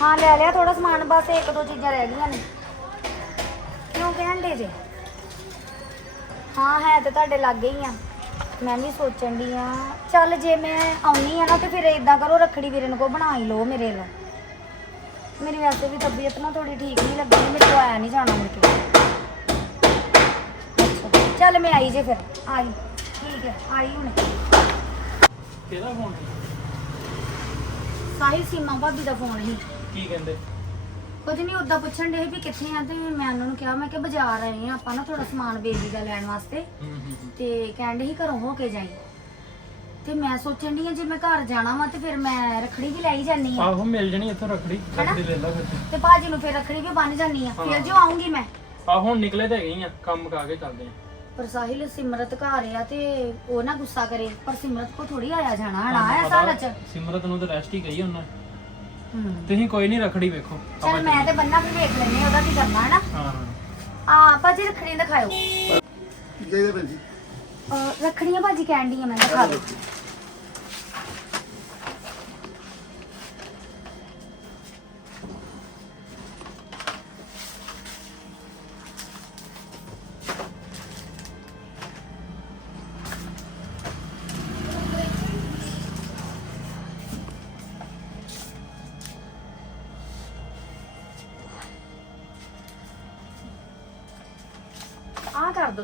ਹਾਂ ਲੈ ਲਿਆ ਥੋੜਾ ਸਮਾਨ ਬਸ ਇੱਕ ਦੋ ਚੀਜ਼ਾਂ ਰਹਿ ਗਈਆਂ ਨੇ। ਕਿਉਂ ਕਹਿਣ ਦੇ ਜੇ? ਹਾਂ ਹੈ ਤੇ ਤੁਹਾਡੇ ਲਾਗੇ ਹੀ ਆ। ਮੈਂ ਵੀ ਸੋਚਣ ਦੀ ਆ ਚੱਲ ਜੇ ਮੈਂ ਆਉਣੀ ਆ ਨਾ ਤੇ ਫਿਰ ਇਦਾਂ ਕਰੋ ਰੱਖੜੀ ਵੀਰੇ ਨੂੰ ਕੋ ਬਣਾ ਹੀ ਲਓ ਮੇਰੇ ਲਈ ਮੇਰੀ ਵੈਸੇ ਵੀ ਤਬੀਅਤ ਨਾ ਥੋੜੀ ਠੀਕ ਨਹੀਂ ਲੱਗੀ ਮੇਰੇ ਤੋਂ ਆਇਆ ਨਹੀਂ ਜਾਣਾ ਮੁੜ ਕੇ। ਚੱਲ ਮੈਂ ਆਈ ਜੇ ਫਿਰ ਆਈ ਠੀਕ ਹੈ ਆਈ ਹੁਣ। ਕਿਹਦਾ ਫੋਨ ਸਾਹਿਲ ਸੀਮਾ ਭਾਬੀ ਦਾ ਫੋਨ ਸੀ। ਕੀ ਕਹਿੰਦੇ? ਕੁਝ ਨਹੀਂ ਉਦਾਂ ਪੁੱਛਣ ਦੇ ਵੀ ਕਿੱਥੇ ਆ ਤੇ ਮੈਂ ਉਹਨਾਂ ਨੂੰ ਕਿਹਾ ਮੈਂ ਕਿ ਬਾਜ਼ਾਰ ਆਏ ਆ ਆਪਾਂ ਨਾ ਥੋੜਾ ਸਮਾਨ ਬੇਬੀ ਦਾ ਲੈਣ ਵਾਸਤੇ। ਹੂੰ ਹੂੰ ਹੂੰ। ਤੇ ਕਹਿੰਦੇ ਸੀ ਘਰੋਂ ਹੋ ਕੇ ਜਾਈ। ਤੇ ਮੈਂ ਸੋਚਣ ਦੀ ਆ ਜੇ ਮੈਂ ਘਰ ਜਾਣਾ ਵਾ ਤੇ ਫਿਰ ਮੈਂ ਰੱਖੜੀ ਵੀ ਲੈ ਹੀ ਜਾਨੀ ਆ। ਆਹੋ ਮਿਲ ਜਣੀ ਇੱਥੋਂ ਰੱਖੜੀ? ਰੱਖੜੀ ਲੈ ਲਾ ਫਿਰ। ਤੇ ਭਾਜੀ ਨੂੰ ਫਿਰ ਰੱਖੜੀ ਵੀ ਬੰਨ ਜਾਨੀ ਆ। ਫਿਰ ਹਾਂ। ਜੋ ਆਉਂਗੀ ਮੈਂ। ਆ ਹੁਣ ਨਿਕਲੇ ਤਾਂ ਹੈਗੇ ਹੀ ਆ ਕੰਮ ਕਾ ਕੇ ਚੱਲਦੇ ਆ। ਪਰ ਸਾਹਿਲ ਸਿਮਰਤ ਘਰ ਆ ਤੇ ਉਹ ਨਾ ਗੁੱਸਾ ਕਰੇ। ਪਰ ਸਿਮਰਤ ਕੋ ਥੋੜੀ ਆਇਆ ਜਾਣਾ ਹਣਾ ਐ ਸਾਲ ਚ। ਸਿਮਰਤ ਨੂੰ ਤਾਂ ਰੈਸਟ ਹੀ ਗਈ ਉਹਨਾਂ। ਹੂੰ। ਤੁਸੀਂ ਕੋਈ ਨਹੀਂ ਰੱਖੜੀ ਵੇਖੋ। ਚੱਲ ਮੈਂ ਤੇ ਬੰਨਾ ਫਿਰ ਵੇਖ ਲੈਨੇ ਉਹਦਾ ਕੀ ਕਰਨਾ ਹੈ। ਨਾ ਹਾਂ ਆ ਭਾਜੀ ਰੱਖੜੀ ਦਿਖਾਓ ਜਿਹਦੇ ਬੰਦੀ ਅਹ ਰੱਖੜੀਆਂ ਭਾਜੀ ਕਹਿਣ ਦੀ ਮੈਂ ਦਿਖਾ ਦੋ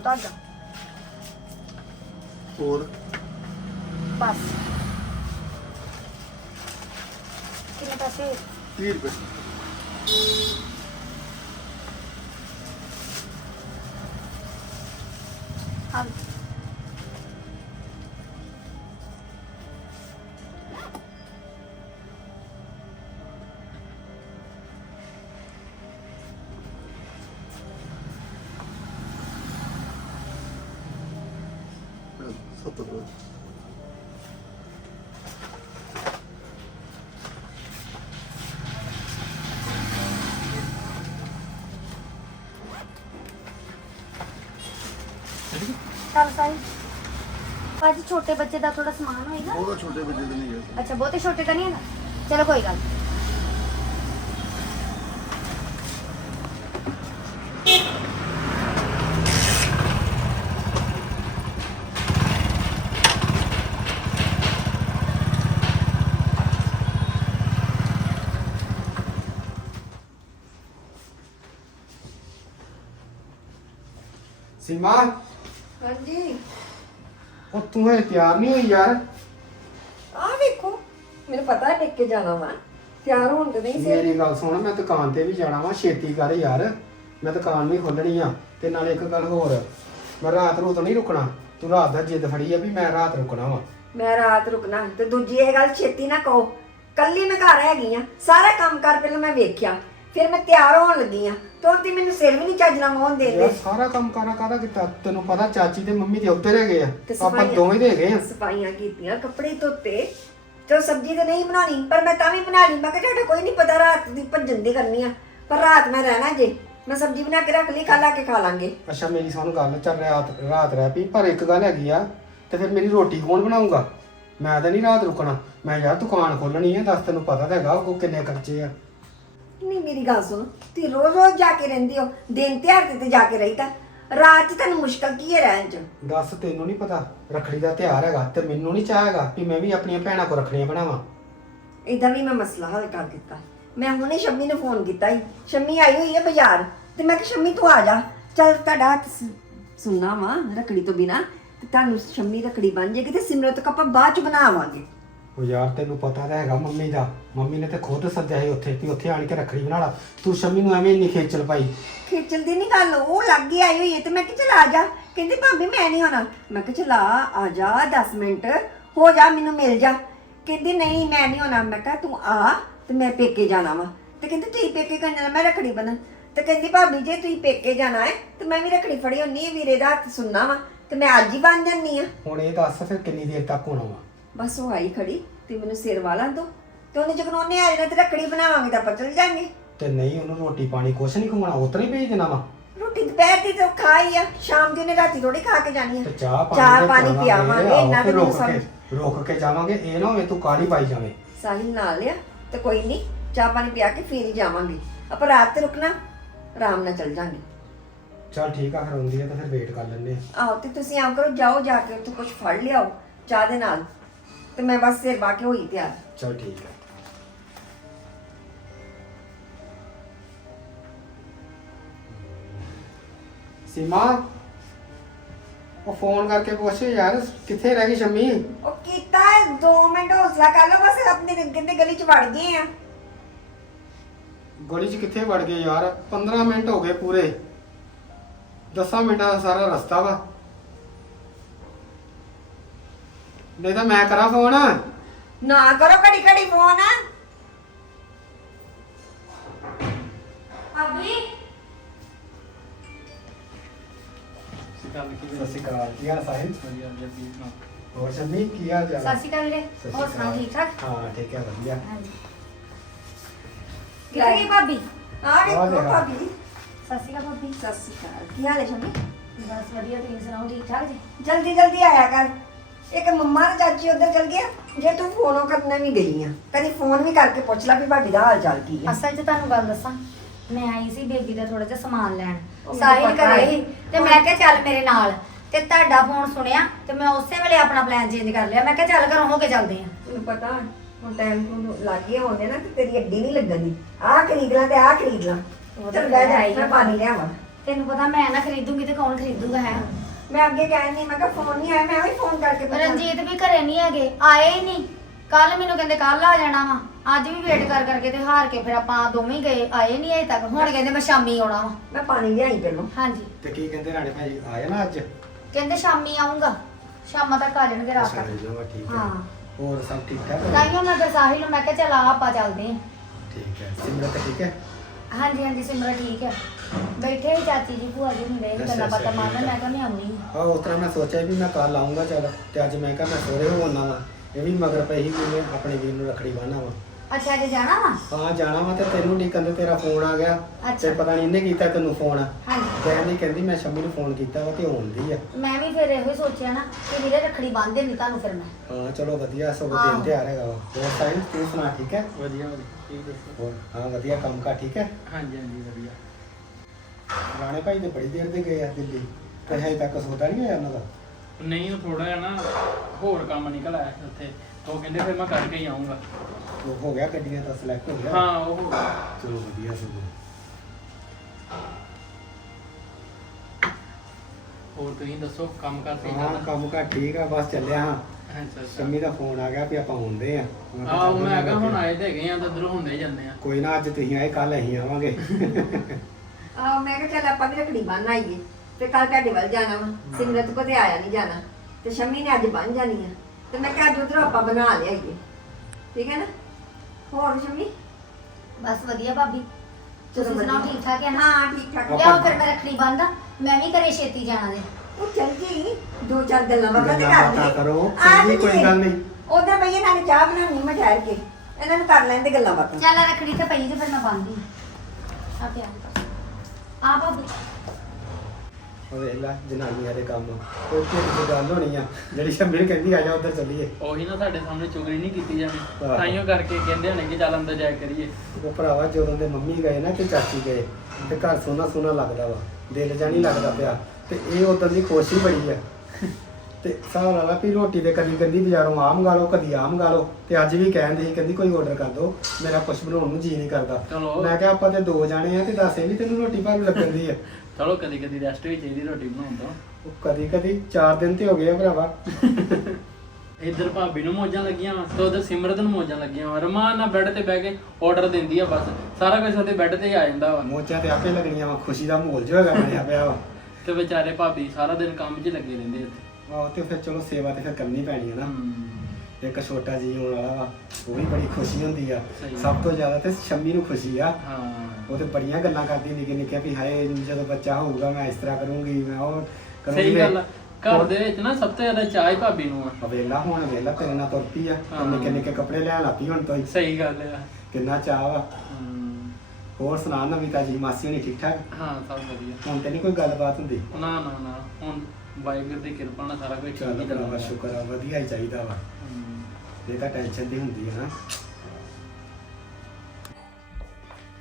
ਆ ਕਰ ਦੋ ਤੁਹਾਡਾ ਹੋਰ ਬਸ ਕਿੰਨੇ ਪੈਸੇ 30 ਰੁਪਏ ਸਾਈ ਭਾਜੀ ਛੋਟੇ ਬੱਚੇ ਦਾ ਥੋੜਾ ਸਮਾਨ ਹੋਏਗਾ। ਉਹਦਾ ਛੋਟੇ ਬੱਚੇ ਦੇ ਨਹੀਂ ਹੈ ਅੱਛਾ ਬਹੁਤੇ ਛੋਟੇ ਤਾਂ ਨਹੀਂ ਹੈ ਨਾ ਚਲੋ ਕੋਈ ਗੱਲ ਨੀ। ਸੀਮਾ? ਤੂੰ ਹੈ ਤਿਆਰ ਨਹੀਂ ਹੋਈ ਯਾਰ। ਆ ਵੇਖੋ ਮੈਨੂੰ ਪਤਾ ਹੈ ਕੇ ਜਾਣਾ ਵਾ। ਤਿਆਰ ਹੋਣ ਤੇ ਨਹੀਂ ਸੀ ਮੇਰੀ ਗੱਲ ਸੁਣ ਮੈਂ ਦੁਕਾਨ ਤੇ ਵੀ ਜਾਣਾ ਵਾ ਛੇਤੀ ਕਰ ਯਾਰ। ਮੈਂ ਦੁਕਾਨ ਵੀ ਖੋਲਣੀ ਆ ਤੇ ਨਾਲੇ ਇੱਕ ਗੱਲ ਹੋਰ। ਮੈਂ ਰਾਤ ਨੂੰ ਤਾਂ ਨਹੀਂ ਰੁਕਣਾ। ਤੂੰ ਰਾਤ ਦਾ ਜਿੱਦ ਫੜੀ ਆ ਵੀ ਮੈਂ ਰਾਤ ਰੁਕਣਾ ਵਾ। ਮੈਂ ਰਾਤ ਰੁਕਣਾ ਤੇ ਦੂਜੀ ਇਹ ਗੱਲ ਛੇਤੀ ਨਾ ਕਹੋ। ਕੱਲੀ ਮੈਂ ਘਰ ਹੈਗੀ ਆ ਸਾਰਾ ਕੰਮ ਕਰ ਪਹਿਲਾਂ ਮੈਂ ਵੇਖਿਆ। ਫਿਰ ਮੈਂ ਤਿਆਰ ਹੋਣ ਲੱਗੀ ਆ। ਤੁਰੰਤ ਹੀ ਮੈਨੂੰ ਸਿਰ ਵੀ ਨਹੀਂ ਚੱਜਣਾ ਮੋਹਨ ਦੇ ਯਾਰ ਦੇ। ਸਾਰਾ ਕੰਮ ਕਾਰਾ ਕਾਹਦਾ ਕੀਤਾ? ਤੈਨੂੰ ਪਤਾ ਚਾਚੀ ਤੇ ਮੰਮੀ ਤੇ ਉੱਧਰ ਹੈਗੇ ਆ। ਤੇ ਆਪਾਂ ਸਫਾਈਆਂ- ਦੋਵੇਂ ਦੇ ਹੈਗੇ ਆ। ਸਫਾਈਆਂ ਕੀਤੀਆਂ ਕੱਪੜੇ ਧੋਤੇ। ਤੇ ਸਬਜ਼ੀ ਤੇ ਨਹੀਂ ਬਣਾਣੀ ਪਰ ਮੈਂ ਤਾਂ ਵੀ ਬਣਾ ਲਈ। ਮੈਂ ਕਿਹਾ ਤੁਹਾਡਾ ਕੋਈ ਨਹੀਂ ਪਤਾ ਰਾਤ ਦੀ ਭੱਜਣ ਦੀ ਕਰਨੀ ਆ। ਪਰ ਰਾਤ ਮੈਂ ਰਹਿਣਾ ਜੇ। ਮੈਂ ਸਬਜ਼ੀ ਬਣਾ ਕੇ ਰੱਖ ਲਈ ਖਾ ਲਾ ਕੇ ਖਾ ਲਾਂਗੇ। ਅੱਛਾ ਮੇਰੀ ਸੁਣ ਗੱਲ ਚੱਲ ਰਾਤ ਰਾਤ ਰਹਿ ਪਈ ਪਰ ਇੱਕ ਗੱਲ ਹੈਗੀ ਆ ਤੇ ਫਿਰ ਮੇਰੀ ਰੋਟੀ ਕੌਣ ਬਣਾਊਗਾ? ਮੈਂ ਤਾਂ ਨਹੀਂ ਰਾਤ ਰੁਕਣਾ। ਮੈਂ ਯਾਰ ਦੁਕਾਨ ਖੋਲਣੀ ਆ ਦੱਸ ਤੈਨੂੰ ਪਤਾ ਤਾਂ ਹੈਗਾ ਉਹ ਕਿੰਨੇ ਖਰਚੇ ਆ। ਨਹੀਂ ਮੇਰੀ ਗੱਲ ਸੁਣ। ਤੁਸੀਂ ਰੋਜ਼ ਰੋਜ਼ ਜਾ ਕੇ ਰਹਿੰਦੇ ਹੋ ਦਿਨ ਤਿਉਹਾਰ ਤੇ ਤੇ ਜਾ ਕੇ ਰਹੀਦਾ ਰਾਤ 'ਚ ਤੁਹਾਨੂੰ ਮੁਸ਼ਕਲ ਕੀ ਹੈ ਰਹਿਣ 'ਚ? ਦੱਸ ਤੈਨੂੰ ਨਹੀਂ ਪਤਾ ਰੱਖੜੀ ਦਾ ਤਿਉਹਾਰ ਹੈਗਾ ਤੇ ਮੈਨੂੰ ਨਹੀਂ ਚਾਹ ਹੈਗਾ ਵੀ ਮੈਂ ਵੀ ਆਪਣੀਆਂ ਭੈਣਾਂ ਕੋ ਰੱਖੜੀਆਂ ਬਣਾਵਾਂ। ਇਦਾਂ ਵੀ ਮੈਂ ਮਸਲਾ ਹੱਲ ਕਰ ਦਿੱਤਾ। ਮੈਂ ਹੁਣੇ ਸ਼ੰਮੀ ਨੂੰ ਫੋਨ ਕੀਤਾ ਸੀ। ਸ਼ੰਮੀ ਆਈ ਹੋਈ ਹੈ ਬਾਜ਼ਾਰ ਤੇ ਮੈਂ ਕਿਹਾ ਸ਼ੰਮੀ ਤੂੰ ਆ ਜਾ। ਚੱਲ ਤੁਹਾਡਾ ਹੱਥ ਸ- ਸੁਣਨਾ ਵਾ ਰੱਖੜੀ ਤੋਂ ਬਿਨਾ। ਤੇ ਤੁਹਾਨੂੰ ਸ਼ੰਮੀ ਰੱਖੜੀ ਬਣ ਜਾਏਗੀ ਤੇ ਸਿਮਰਤ ਕੋ ਆਪਾਂ ਬਾਅਦ ਚ ਬਣਾਵਾਂਗੇ। ਉਹ ਯਾਰ ਤੈਨੂੰ ਪਤਾ ਤਾਂ ਹੈਗਾ ਮੰਮੀ ਦਾ। ਮੰਮੀ ਨੇ ਤੇ ਖੁਦ ਸੱਦਿਆ ਸੀ ਉੱਥੇ ਕਿ ਉੱਥੇ ਆਣ ਕੇ ਰੱਖੜੀ ਬਣਾ ਲਾ। ਤੂੰ ਸ਼ਮੀ ਨੂੰ ਐਵੇਂ ਇੰਨੀ ਖੇਚਲ ਪਾਈ। ਖੇਚਲ ਦੀ ਨਹੀਂ ਗੱਲ ਉਹ ਲੱਗ ਆਈ ਹੋਈ ਹੈ ਤੇ ਮੈਂ ਕਿਹਾ ਚਲ ਆ ਜਾ। ਕਹਿੰਦੀ ਭਾਬੀ ਮੈਂ ਨਹੀਂ ਆਉਣਾ। ਮੈਂ ਕਿਹਾ ਚਲ ਆ ਆ ਜਾ 10 ਮਿੰਟ। ਹੋ ਜਾ ਮੈਨੂੰ ਮਿਲ ਜਾ। ਕਹਿੰਦੀ ਨਹੀਂ ਮੈਂ ਨਹੀਂ ਆਉਣਾ। ਮੈਂ ਕਿਹਾ ਤੂੰ ਆ ਤੇ ਮੈਂ ਪੇਕੇ ਜਾਣਾ ਵਾ। ਤੇ ਕਹਿੰਦੀ ਤੁਸੀਂ ਪੇਕੇ ਕਰਨ ਮੈਂ ਰੱਖੜੀ ਬੰਨਣ। ਤੇ ਕਹਿੰਦੀ ਭਾਬੀ ਜੇ ਤੁਸੀਂ ਪੇਕੇ ਜਾਣਾ ਹੈ ਤੇ ਮੈਂ ਵੀ ਰੱਖੜੀ ਫੜੀ ਹੁੰਨੀ ਵੀਰੇ ਦਾ ਹੱਥ ਸੁਣਨਾ ਵਾ ਤੇ ਮੈਂ ਅੱਜ ਹੀ ਬਣ ਜਾਨੀ ਆ। ਹੁਣ ਇਹ ਦੱਸ ਫਿਰ ਕਿੰਨੀ ਦੇਰ ਤੱਕ ਹੋਣਾ ਵਾ? ਬਸ ਉਹ ਆਈ ਖੜੀ ਤੇ ਮੈਨੂੰ ਸਿਰ ਵਾਲਾਂ ਦੋ ਤੇ ਉਹਨੇ ਉਹਨੇ ਆ ਜਾਣਾ ਤੇ ਰੱਖੜੀ ਬਣਾਵਾਂਗੇ ਤਾਂ ਆਪਾਂ ਚੱਲ ਜਾਾਂਗੇ। ਤੇ ਨਹੀਂ ਉਹਨੂੰ ਰੋਟੀ ਪਾਣੀ ਕੁਛ ਨਹੀਂ ਖਵਾਉਣਾ ਉਤਰ ਹੀ ਭੇਜ ਦੇਣਾ ਵਾ। ਰੋਟੀ ਦੁਪਹਿਰ ਦੀ ਤਾਂ ਖਾ ਹੀ ਆ ਸ਼ਾਮ ਦੀ ਉਹਨੇ ਰਾਤੀ ਥੋੜੀ ਖਾ ਕੇ ਜਾਣੀ ਤੇ ਆ ਚਾਹ ਪਾਣੀ ਚਾਹ ਤੇ ਪਾਣੀ ਪਿਆਵਾਂਗੇ, ਆਹੋ, ਇੰਨਾ ਫਿਰ ਤਾਂ ਰੁਕ ਕੇ ਜਾਵਾਂਗੇ ਇਹ ਨਾ ਹੋਵੇ ਤੂੰ ਕਾਹਲੀ ਪਾਈ ਜਾਵੇਂ। ਸਾਹਿਲ ਨਾਲ ਲਿਆ ਤੇ ਕੋਈ ਨਹੀਂ ਚਾਹ ਪਾਣੀ ਪਿਆ ਕੇ ਫੇਰ ਹੀ ਜਾਵਾਂਗੇ। ਆਪਾਂ ਰਾਤ ਤੇ ਰੁਕਣਾ ਆਰਾਮ ਨਾਲ ਚੱਲ ਜਾਾਂਗੇ। ਚਲ ਠੀਕ ਆ ਫਿਰ ਹੁੰਦੀ ਆ ਤਾਂ ਫਿਰ ਵੇਟ ਕਰ ਲੈਂਦੇ ਆ। ਆਹੋ ਤੇ ਤੁਸੀਂ ਆਮ ਕਰੋ ਜਾਓ ਜਾ ਕੇ ਉੱਥੇ ਕੁਝ ਫੜ ਲਿਆਓ ਚਾਹ ਦੇ ਨਾਲ। ਤੇ ਮੈਂ ਬਸ ਸਿਰ ਬਾ ਕੇ ਹੋਈ ਤਿਆਰ। ਚਲ ਠੀਕ ਹੈ ਸੀਮਾ ਉਹ ਫੋਨ ਕਰਕੇ ਪੁੱਛ ਯਾਰ ਕਿੱਥੇ ਰਹਿ ਗਈ ਸ਼ੰਮੀ? ਉਹ ਕੀਤਾ 2 ਮਿੰਟ ਹੌਸਲਾ ਕਰ ਲਓ ਬਸ ਆਪਣੇ ਕਹਿੰਦੇ ਗਲੀ ਚ ਵੜ ਗਏ ਆ। ਗਲੀ 'ਚ ਕਿੱਥੇ ਵੜ ਗਏ ਯਾਰ? 15 ਮਿੰਟ ਹੋ ਗਏ ਪੂਰੇ। 10 ਮਿੰਟਾਂ ਦਾ ਸਾਰਾ ਰਸਤਾ ਵਾ। ਨਹੀਂ ਤਾਂ ਮੈਂ ਕਰਾਂ ਫੋਨ। ਨਾ ਕਰੋ ਘੜੀ ਘੜੀ ਫੋਨ। ਭਾਬੀ। ਸਿਕਾਲ ਕੀ ਸਤਿ ਸ਼੍ਰੀ ਅਕਾਲ। ਕੀ ਹਾਲ ਸਾਹਿਬ? ਵਧੀਆ ਵਧੀਆ ਜੀ ਸੁਣਾਓ ਹੋਰ ਸ਼ੰਮੀ ਕੀ ਹਾਲ ਚਾਲ? ਸਤਿ ਸ਼੍ਰੀ ਅਕਾਲ ਵੀਰੇ। ਸਤਿ ਸ਼੍ਰੀ ਹੋਰ ਸੁਣਾਓ ਅਕਾਲ। ਠੀਕ ਠਾਕ? ਹਾਂ ਠੀਕ ਹੈ ਵਧੀਆ। ਹਾਂਜੀ। ਕਿੱਥੇ ਗਈ ਭਾਬੀ? ਆ ਆ ਦੇਖੋ ਦੇਖਾ। ਭਾਬੀ। ਸਤਿ ਸ਼੍ਰੀ ਅਕਾਲ ਭਾਬੀ। ਸਤਿ ਸ਼੍ਰੀ ਅਕਾਲ। ਕੀ ਹਾਲ ਹੈ ਸ਼ਮੀ ਬਸ ਵਧੀਆ ਤੁਸੀਂ ਸੁਣਾਓ ਠੀਕ ਠਾਕ ਜੀ? ਜਲਦੀ ਜਲਦੀ ਆਇਆ ਕਰ। ਇੱਕ ਮੰਮਾ ਤੇ ਚਾਚੀ ਉੱਧਰ ਚਲ ਗਿਆ ਜੇ ਤੂੰ ਫੋਨੋਂ ਕਰਨਾ ਵੀ ਗਈ ਆ ਕਦੀ ਫੋਨ ਵੀ ਕਰਕੇ ਪੁੱਛ ਲੈ ਵੀ ਭਾਬੀ ਦਾ ਹਾਲ ਚਾਲ ਕੀ ਆ। ਅਸਲ 'ਚ ਤੁਹਾਨੂੰ ਗੱਲ ਦੱਸਾਂ ਮੈਂ ਆਈ ਸੀ ਬੇਬੀ ਦਾ ਥੋੜਾ ਜਿਹਾ ਸਮਾਨ ਲੈਣ। ਉਹ ਮੈਨੂੰ ਸਾਹਿਲ ਪਤਾ ਘਰੇ ਹੈ। ਸੀ ਤੇ ਮੈਂ ਕਿਹਾ ਚੱਲ ਮੇਰੇ ਨਾਲ। ਤੇ ਤੁਹਾਡਾ ਫੋਨ ਸੁਣਿਆ ਤੇ ਮੈਂ ਉਸੇ ਵੇਲੇ ਆਪਣਾ ਪਲਾਨ ਚੇਂਜ ਕਰ ਲਿਆ। ਮੈਂ ਕਿਹਾ ਚੱਲ ਘਰੋਂ ਹੋ ਕੇ ਚੱਲਦੇ ਆਂ ਮੈਨੂੰ ਪਤਾ ਹੁਣ ਟਾਈਮ ਨੂੰ ਲੱਗੇ ਹੁੰਦੇ ਨਾ ਤੇ ਤੇਰੀ ਅੱਡੀ ਨਹੀਂ ਲੱਗਣੀ ਆਹ ਖਰੀਦ ਲਾਂ ਤੇ ਆਹ ਖਰੀਦ ਲਾਂ। ਉਹ ਤਾਂ ਚੱਲ ਬਹਿ ਜਾ। ਮੈਂ ਪਾਣੀ ਲਿਆਵਾਂ। ਤੈਨੂੰ ਪਤਾ ਮੈਂ ਨਾ ਖਰੀਦੂੰਗੀ ਤੇ ਕੌਣ ਖਰੀਦੂਗਾ ਹੈ। ਮੈਂ ਅੱਗੇ ਕਹਿੰਦੀ ਮੈਂ ਕਿਹਾ ਫੋਨ ਨਹੀਂ ਆਇਆ ਮੈਂ ਵੀ ਫੋਨ ਕਰਕੇ ਪੁੱਛਾਂ। ਰਣਜੀਤ ਵੀ ਘਰੇ ਨਹੀਂ ਹੈਗੇ ਆਏ ਹੀ ਨਹੀਂ। ਕੱਲ ਮੈਨੂੰ ਕਹਿੰਦੇ ਕੱਲ ਆ ਜਾਣਾ ਵਾ। ਅੱਜ ਵੀ ਵੇਟ ਕਰ ਕਰਕੇ ਤੇ ਹਾਰ ਕੇ ਫਿਰ ਆਪਾਂ ਦੋਵੇਂ ਹੀ ਗਏ ਆਏ ਨਹੀਂ ਅਜੇ ਤੱਕ। ਹੁਣ ਕਹਿੰਦੇ ਮੈਂ ਸ਼ਾਮੀ ਆਉਣਾ ਵਾ। ਮੈਂ ਪਾਣੀ ਲਿਆਈ ਪਹਿਲਾਂ। ਹਾਂਜੀ। ਤੇ ਕੀ ਕਹਿੰਦੇ ਰਾਣੇ ਭਾਈ ਆਇਆ ਨਾ ਅੱਜ? ਕਹਿੰਦੇ ਸ਼ਾਮੀ ਆਉਂਗਾ ਸ਼ਾਮਾਂ ਤੱਕ ਆ ਜਾਣਗੇ ਰਾਤ ਤੱਕ। ਠੀਕ ਹੈ। ਹਾਂ। ਹੋਰ ਸਭ ਠੀਕ ਠਾਕ? ਤਾਈਓ ਮੈਂ ਫਿਰ ਸਾਹਿਲ ਨੂੰ ਮੈਂ ਕਿਹਾ ਚੱਲ ਆ ਆਪਾਂ ਚੱਲਦੇ ਆਂ ਠੀਕ ਹੈ। ਸਿਮਰਤ ਠੀਕ ਹੈ? ਹਾਂਜੀ ਹਾਂਜੀ ਸਿਮਰਨ ਠੀਕ ਹੈ। ਬੈਠੇ ਹੀ ਚਾਚੀ ਜੀ ਭੂਆ ਜੀ ਹੁੰਦੇ ਸੀ ਅੱਛਾ, ਗੱਲਾਂ ਬਾਤਾਂ ਮਾਰਨ। ਮੈਂ ਕਿਹਾ ਮੈਂ ਆਉਣੀ ਹਾਂ। ਉਸ ਤਰ੍ਹਾਂ ਮੈਂ ਸੋਚਿਆ ਵੀ ਮੈਂ ਕੱਲ ਆਉਂਗਾ ਚੱਲ ਤੇ ਅੱਜ ਮੈਂ ਕਿਹਾ ਮੈਂ ਸੋਰੇ ਹੋਣਾ ਵਾ ਇਹ ਵੀ ਮਗਰ ਪਈ ਸੀ ਵੀ ਮੈਂ ਆਪਣੇ ਵੀਰ ਨੂੰ ਰੱਖੜੀ ਬੰਨ੍ਹਣਾ ਵਾ। ਅੱਛਾ ਅੱਜ ਜਾਣਾ ਵਾ? ਹਾਂ ਜਾਣਾ ਵਾ ਤੇ ਤੈਨੂੰ ਨਹੀਂ ਕਹਿੰਦੇ ਤੇਰਾ ਫੋਨ ਆ ਗਿਆ ਅੱਛਾ। ਤੇ ਪਤਾ ਨਹੀਂ ਇਹਨੇ ਕੀਤਾ ਤੈਨੂੰ ਫੋਨ। ਹਾਂਜੀ। ਕਹਿੰਦੀ ਕਹਿੰਦੀ ਮੈਂ ਸ਼ੰਮੀ ਨੂੰ ਫੋਨ ਕੀਤਾ ਵਾ ਤੇ ਆਉਂਦੀ ਆ। ਮੈਂ ਵੀ ਫਿਰ ਇਹੋ ਹੀ ਸੋਚਿਆ ਨਾ ਕਿ ਵੀਰੇ ਰੱਖੜੀ ਬੰਨ੍ਹਦੇ ਨਹੀਂ ਤੁਹਾਨੂੰ ਫਿਰ ਮੈਂ। ਹਾਂ ਚਲੋ ਵਧੀਆ ਸਭ। ਦਿਨ ਤਿਆਰ ਹੈਗਾ ਵਾ। ਹੋਰ ਸਾਈਨ ਤੂੰ ਸੁਣਾ ਠੀਕ ਹੈ? ਵਧੀਆ ਵਧੀਆ। ਠੀਕ ਦੱਸੋ। ਹੋਰ ਹਾਂ ਵਧੀਆ ਕੰਮ ਕਾ ਠੀਕ ਹੈ? ਹਾਂਜੀ ਹਾਂਜੀ ਵਧੀਆ। ਰਾਣੇ ਭਾਈ ਤੇ ਬੜੀ ਦੇਰ ਦੇ ਗਏ ਆ ਦਿੱਲੀ ਤੇ ਹਜੇ ਤੱਕ ਸੌਦਾ ਨਹੀਂ ਹੋਇਆ ਉਹਨਾਂ ਦਾ? ਨਹੀਂ ਉਹ ਥੋੜਾ ਜਿਹਾ ਨਾ ਹੋਰ ਕੰਮ ਨਿਕਲ ਆਇਆ ਸੀ ਉੱਥੇ ਉਹ ਕਹਿੰਦੇ ਫਿਰ ਮੈਂ ਕਰਕੇ ਹੀ ਆਉਂਗਾ ਉਹ ਹੋ ਗਿਆ ਗੱਡੀਆਂ ਦਾ ਸਿਲੈਕਟ ਹੋ ਗਿਆ? ਹਾਂ ਉਹ ਹੋ ਗਿਆ। ਚਲੋ ਵਧੀਆ ਸਗੋਂ ਹੋਰ ਤੁਸੀਂ ਦੱਸੋ ਕੰਮ ਕਰ ਸਹੀ ਹਾਂ ਕੰਮ ਕਾ ਠੀਕ ਆ ਬਸ ਚੱਲਿਆ ਹਾਂ। ਅੱਛਾ ਅੱਛਾ। ਸ਼ੰਮੀ ਦਾ ਫੋਨ ਆ ਗਿਆ ਵੀ ਆਪਾਂ ਹੁੰਦੇ ਆ। ਮੈਂ ਕਿਹਾ ਆਹ ਚੱਲ ਮੈਂ ਕਿਹਾ ਹੁਣ। ਆਏ ਤੇ ਹੈਗੇ ਆ ਤਾਂ ਉਧਰੋਂ ਹੁੰਦੇ ਜਾਂਦੇ ਆ। ਕੋਈ ਨਾ ਅੱਜ ਤੁਸੀਂ ਆਏ ਕੱਲ ਅਸੀਂ ਆਵਾਂਗੇ। ਆ ਮੈਂ ਕਿਹਾ ਚੱਲ ਆਪਾਂ ਵੀ ਰੱਖੜੀ ਬੰਨ ਆਈਏ। ਤੇ ਕੱਲ ਤੁਹਾਡੇ ਵੱਲ ਜਾਣਾ ਵਾ ਸਿਮਰਤ ਕੋ ਤੇ ਆਇਆ ਨਹੀਂ ਜਾਣਾ। ਤੇ ਸ਼ਮੀ ਨੇ ਅੱਜ ਬੰਨ ਜਾਣੀ ਆ। ਤੇ ਮੈਂ ਕਿਹਾ ਅੱਜ ਉਧਰੋਂ ਆਪਾਂ ਬਣਾ ਲਿਆਈਏ। ਠੀਕ ਹੈ ਨਾ? ਹੋਰ ਸ਼ਮੀ? ਬਸ ਵਧੀਆ ਭਾਬੀ। ਤੁਸੀਂ ਚਲੋ ਸੁਣਾਓ ਵਧੀਆ। ਠੀਕ ਠਾਕ ਹੈ ਨਾ? ਹਾਂ ਠੀਕ ਠਾਕ ਲਿਆਓ ਫਿਰ ਮੈਂ ਰੱਖੜੀ ਬੰਨਦਾ ਮੈਂ ਵੀ ਘਰੇ ਛੇਤੀ ਜਾਣਾ ਜੇ। ਉਹ ਚੱਲ ਗਈ ਦੋ ਚਾਰ ਗੱਲਾਂ ਬਾਤਾਂ ਤੇ ਗੱਲਾਂ ਕਰ ਬਾਤਾਂ ਲਈ ਕਰੋ, ਚੰਗੀ ਕੋਈ ਗੱਲ ਨਹੀਂ। ਉਧਰ ਬਈਏ ਨਾਲ ਚਾਹ ਬਣਾਉਣੀ ਮੈਂ ਠਹਿਰ ਕੇ। ਇਹਨਾਂ ਨੂੰ ਕਰ ਲੈਂਦੇ ਗੱਲਾਂ ਬਾਤਾਂ। ਚੱਲ ਆਹ ਰੱਖੜੀ ਤੇ ਪਈ ਤੇ ਫਿਰ ਮੈਂ ਬੰਨਦੀ ਆ ਪਿਆ। ਆ ਭਾਬੀ ਉਹ ਵੇਖ ਲੈ ਜਨਾਨੀਆਂ ਦੇ ਕੰਮ। ਕੋਈ ਢਿੱਡ ਦੀ ਗੱਲ ਹੋਣੀ ਆ। ਜਿਹੜੀ ਸ਼ੰਮੀ ਨੂੰ ਕਹਿੰਦੀ ਆ ਜਾ ਉੱਧਰ ਚੱਲੀਏ। ਉਹੀ ਨਾ ਸਾਡੇ ਸਾਹਮਣੇ ਚੁਗਲੀ ਨਹੀਂ ਕੀਤੀ ਜਾਣੀ। ਆਹੋ। ਤਾਈਓ ਕਰਕੇ ਕਹਿੰਦੇ ਹੋਣੇ ਕਿ ਚੱਲ ਅੰਦਰ ਜਾਇਆ ਕਰੀਏ। ਉਹ ਭਰਾਵਾ ਜਦੋਂ ਦੇ ਮੰਮੀ ਗਏ ਨਾ ਤੇ ਚਾਚੀ ਗਏ ਤੇ ਘਰ ਸੋਨਾ ਸੋਨਾ ਲੱਗਦਾ ਵਾ। ਦਿਲ ਜਾਣੀ ਲੱਗਦਾ ਪਿਆ। ਤੇ ਇਹ ਉਦੋਂ ਦੀ ਖੁਸ਼ ਬੜੀ ਆ। ਤੇ ਹਿਸਾਬ ਲਾ ਲਾ ਵੀ ਰੋਟੀ ਦੇ ਕਦੀ ਕਹਿੰਦੀ ਬਾਜ਼ਾਰੋਂ ਆਹ ਮੰਗਾ ਲਓ ਕਦੀ ਆਹ ਮੰਗਾ ਲਓ। ਤੇ ਅੱਜ ਵੀ ਕਹਿੰਦੇ ਸੀ ਕਹਿੰਦੀ ਕੋਈ ਆਰਡਰ ਕਰ ਦਿਓ ਮੇਰਾ ਕੁਛ ਬਣਾਉਣ ਨੂੰ ਜੀ ਨਹੀਂ ਕਰਦਾ। ਚਲੋ। ਮੈਂ ਕਿਹਾ ਆਪਾਂ ਤੇ ਦੋ ਜਾਣੇ ਆ ਤੇ ਦੱਸ ਵੀ ਤੈਨੂੰ ਰੋਟੀ ਭਾਵੇਂ ਲੱਗਦੀ ਆ। ਚਲੋ ਕਦੀ ਕਦੀ ਰੈਸਟ ਵੀ ਚਾਹੀਦੀ ਰੋਟੀ ਬਣਾਉਣ ਤੋਂ। ਉਹ ਕਦੀ ਕਦੀ 4 ਦਿਨ ਤੇ ਹੋ ਗਏ ਆ ਭਰਾਵਾ। ਇੱਧਰ ਭਾਬੀ ਨੂੰ ਮੋਜਾਂ ਲੱਗੀਆਂ ਵਾ ਤੇ ਉਧਰ ਸਿਮਰਤ ਨੂੰ ਮੋਜਾਂ ਲੱਗੀਆਂ ਵਾ। ਰਮਾਨ ਨਾਲ ਬੈੱਡ ਤੇ ਬਹਿ ਕੇ ਆਰਡਰ ਦਿੰਦੀ ਆ ਬਸ। ਸਾਰਾ ਕੁਝ ਉਹਦੇ ਬੈੱਡ ਤੇ ਹੀ ਆ ਜਾਂਦਾ ਵਾ। ਮੋਚਾਂ ਤੇ ਆਪੇ ਲੱਗਣੀਆਂ ਵਾ ਖੁਸ਼ੀ ਦਾ ਮਾਹੌਲ ਜੋ ਹੈਗਾ ਬਣਿਆ ਪਿਆ ਵਾ। ਤੇ ਵਿਚਾਰੇ ਭਾਬੀ ਸਾਰਾ ਦਿਨ ਕੰਮ 'ਚ ਹੀ ਲੱਗੇ ਰਹਿੰਦੇ ਉੱਥੇ। ਆਹੋ ਤੇ ਫਿਰ ਚਲੋ ਸੇਵਾ ਤੇ ਫਿਰ ਕਰਨੀ ਪੈਣੀ ਹੈ ਨਾ। ਇੱਕ ਛੋਟਾ ਜੀ ਹੋਣ ਵਾਲਾ ਵਾ ਉਹ ਵੀ ਬੜੀ ਖੁਸ਼ੀ ਹੁੰਦੀ ਆ। ਸਹੀ। ਸਭ ਤੋਂ ਜ਼ਿਆਦਾ ਤੇ ਸ਼ੰਮੀ ਨੂੰ ਖੁਸ਼ੀ ਆ। ਹਾਂ। ਉਹ ਤੇ ਬੜੀਆਂ ਗੱਲਾਂ ਕਰਦੀ ਨਿੱਕੇ ਨਿੱਕੇ ਵੀ ਹਾਏ ਜਦੋਂ ਬੱਚਾ ਹੋਊਗਾ ਮੈਂ ਇਸ ਤਰ੍ਹਾਂ ਕਰੂੰਗੀ ਮੈਂ ਉਹ ਕਰੂੰਗੀ ਸਹੀ ਗੱਲ ਆ। ਘਰ ਦੇ ਵਿੱਚ ਨਾ ਸਭ ਤੋਂ ਜ਼ਿਆਦਾ ਚਾਹ ਹੀ ਭਾਬੀ ਨੂੰ ਆ। ਵੇਲਾ ਹੁਣ ਵੇਲਾ ਤੇਰੇ ਨਾਲ ਤੁਰਪੀ ਆ। ਹਾਂ। ਨਿੱਕੇ ਨਿੱਕੇ ਕੱਪੜੇ ਲੈਣ ਲੱਪੀ ਹੁਣ ਤੋਂ ਹੀ। ਸਹੀ ਗੱਲ ਆ। ਕਿੰਨਾ ਚਾਹ ਵਾ। ਹਮ, ਹੋਰ ਸੁਣਾ ਨਵੀਂ ਤਾਜੀ ਮਾਸੀ ਹੋਣੀ ਠੀਕ ਠਾਕ ਹਾਂ ਸਭ ਵਧੀਆ। ਹੁਣ ਤੇ ਨਹੀਂ ਕੋਈ ਗੱਲਬਾਤ ਹੁੰਦੀ? ਨਾ ਨਾ ਨਾ ਹੁਣ ਵਾਹਿਗੁਰੂ ਦੀ ਕਿਰਪਾ ਨਾਲ ਸਾਰਾ ਕੁਝ ਚੱਲ ਹੀ ਭਰਾਵਾ ਸ਼ੁਕਰ ਆ ਵਧੀਆ ਹੀ ਚਾਹੀਦਾ ਵਾ। ਹਮ, ਇਹ ਤਾਂ ਟੈਨਸ਼ਨ ਦੀ ਹੁੰਦੀ ਹੈ ਨਾ।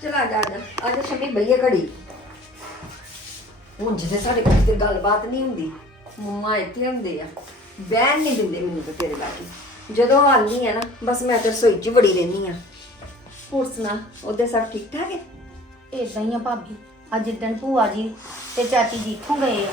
ਚਲਾ ਜਾ ਜਾ। ਅੱਜ ਸ਼ਮੀ ਬਈਏ ਘੜੀ। ਹੁਣ ਜਿਹਦੇ ਸਾਡੇ ਕੋਲ ਤੇ ਗੱਲਬਾਤ ਨਹੀਂ ਹੁੰਦੀ ਮੰਮਾ ਇੱਥੇ ਹੁੰਦੇ ਆ। ਬਹਿਣ ਨਹੀਂ ਦਿੰਦੇ ਮੈਨੂੰ ਤੇ ਤੇਰੇ ਲਾਗੇ। ਜਦੋਂ ਆਉਂਦੀ ਆ ਨਾ ਬਸ ਮੈਂ ਤੇ ਰਸੋਈ 'ਚ ਹੀ ਵੜੀ ਰਹਿੰਦੀ ਆ। ਹੋਰ ਸੁਣਾ ਉਹਦੇ ਸਭ ਠੀਕ ਠਾਕ ਹੈ ਏਦਾਂ ਹੀ ਆ ਭਾਬੀ। ਅੱਜ ਜਿੱਦਣ ਭੂਆ ਜੀ ਤੇ ਚਾਚੀ ਜੀ ਇੱਥੋਂ ਗਏ ਆ।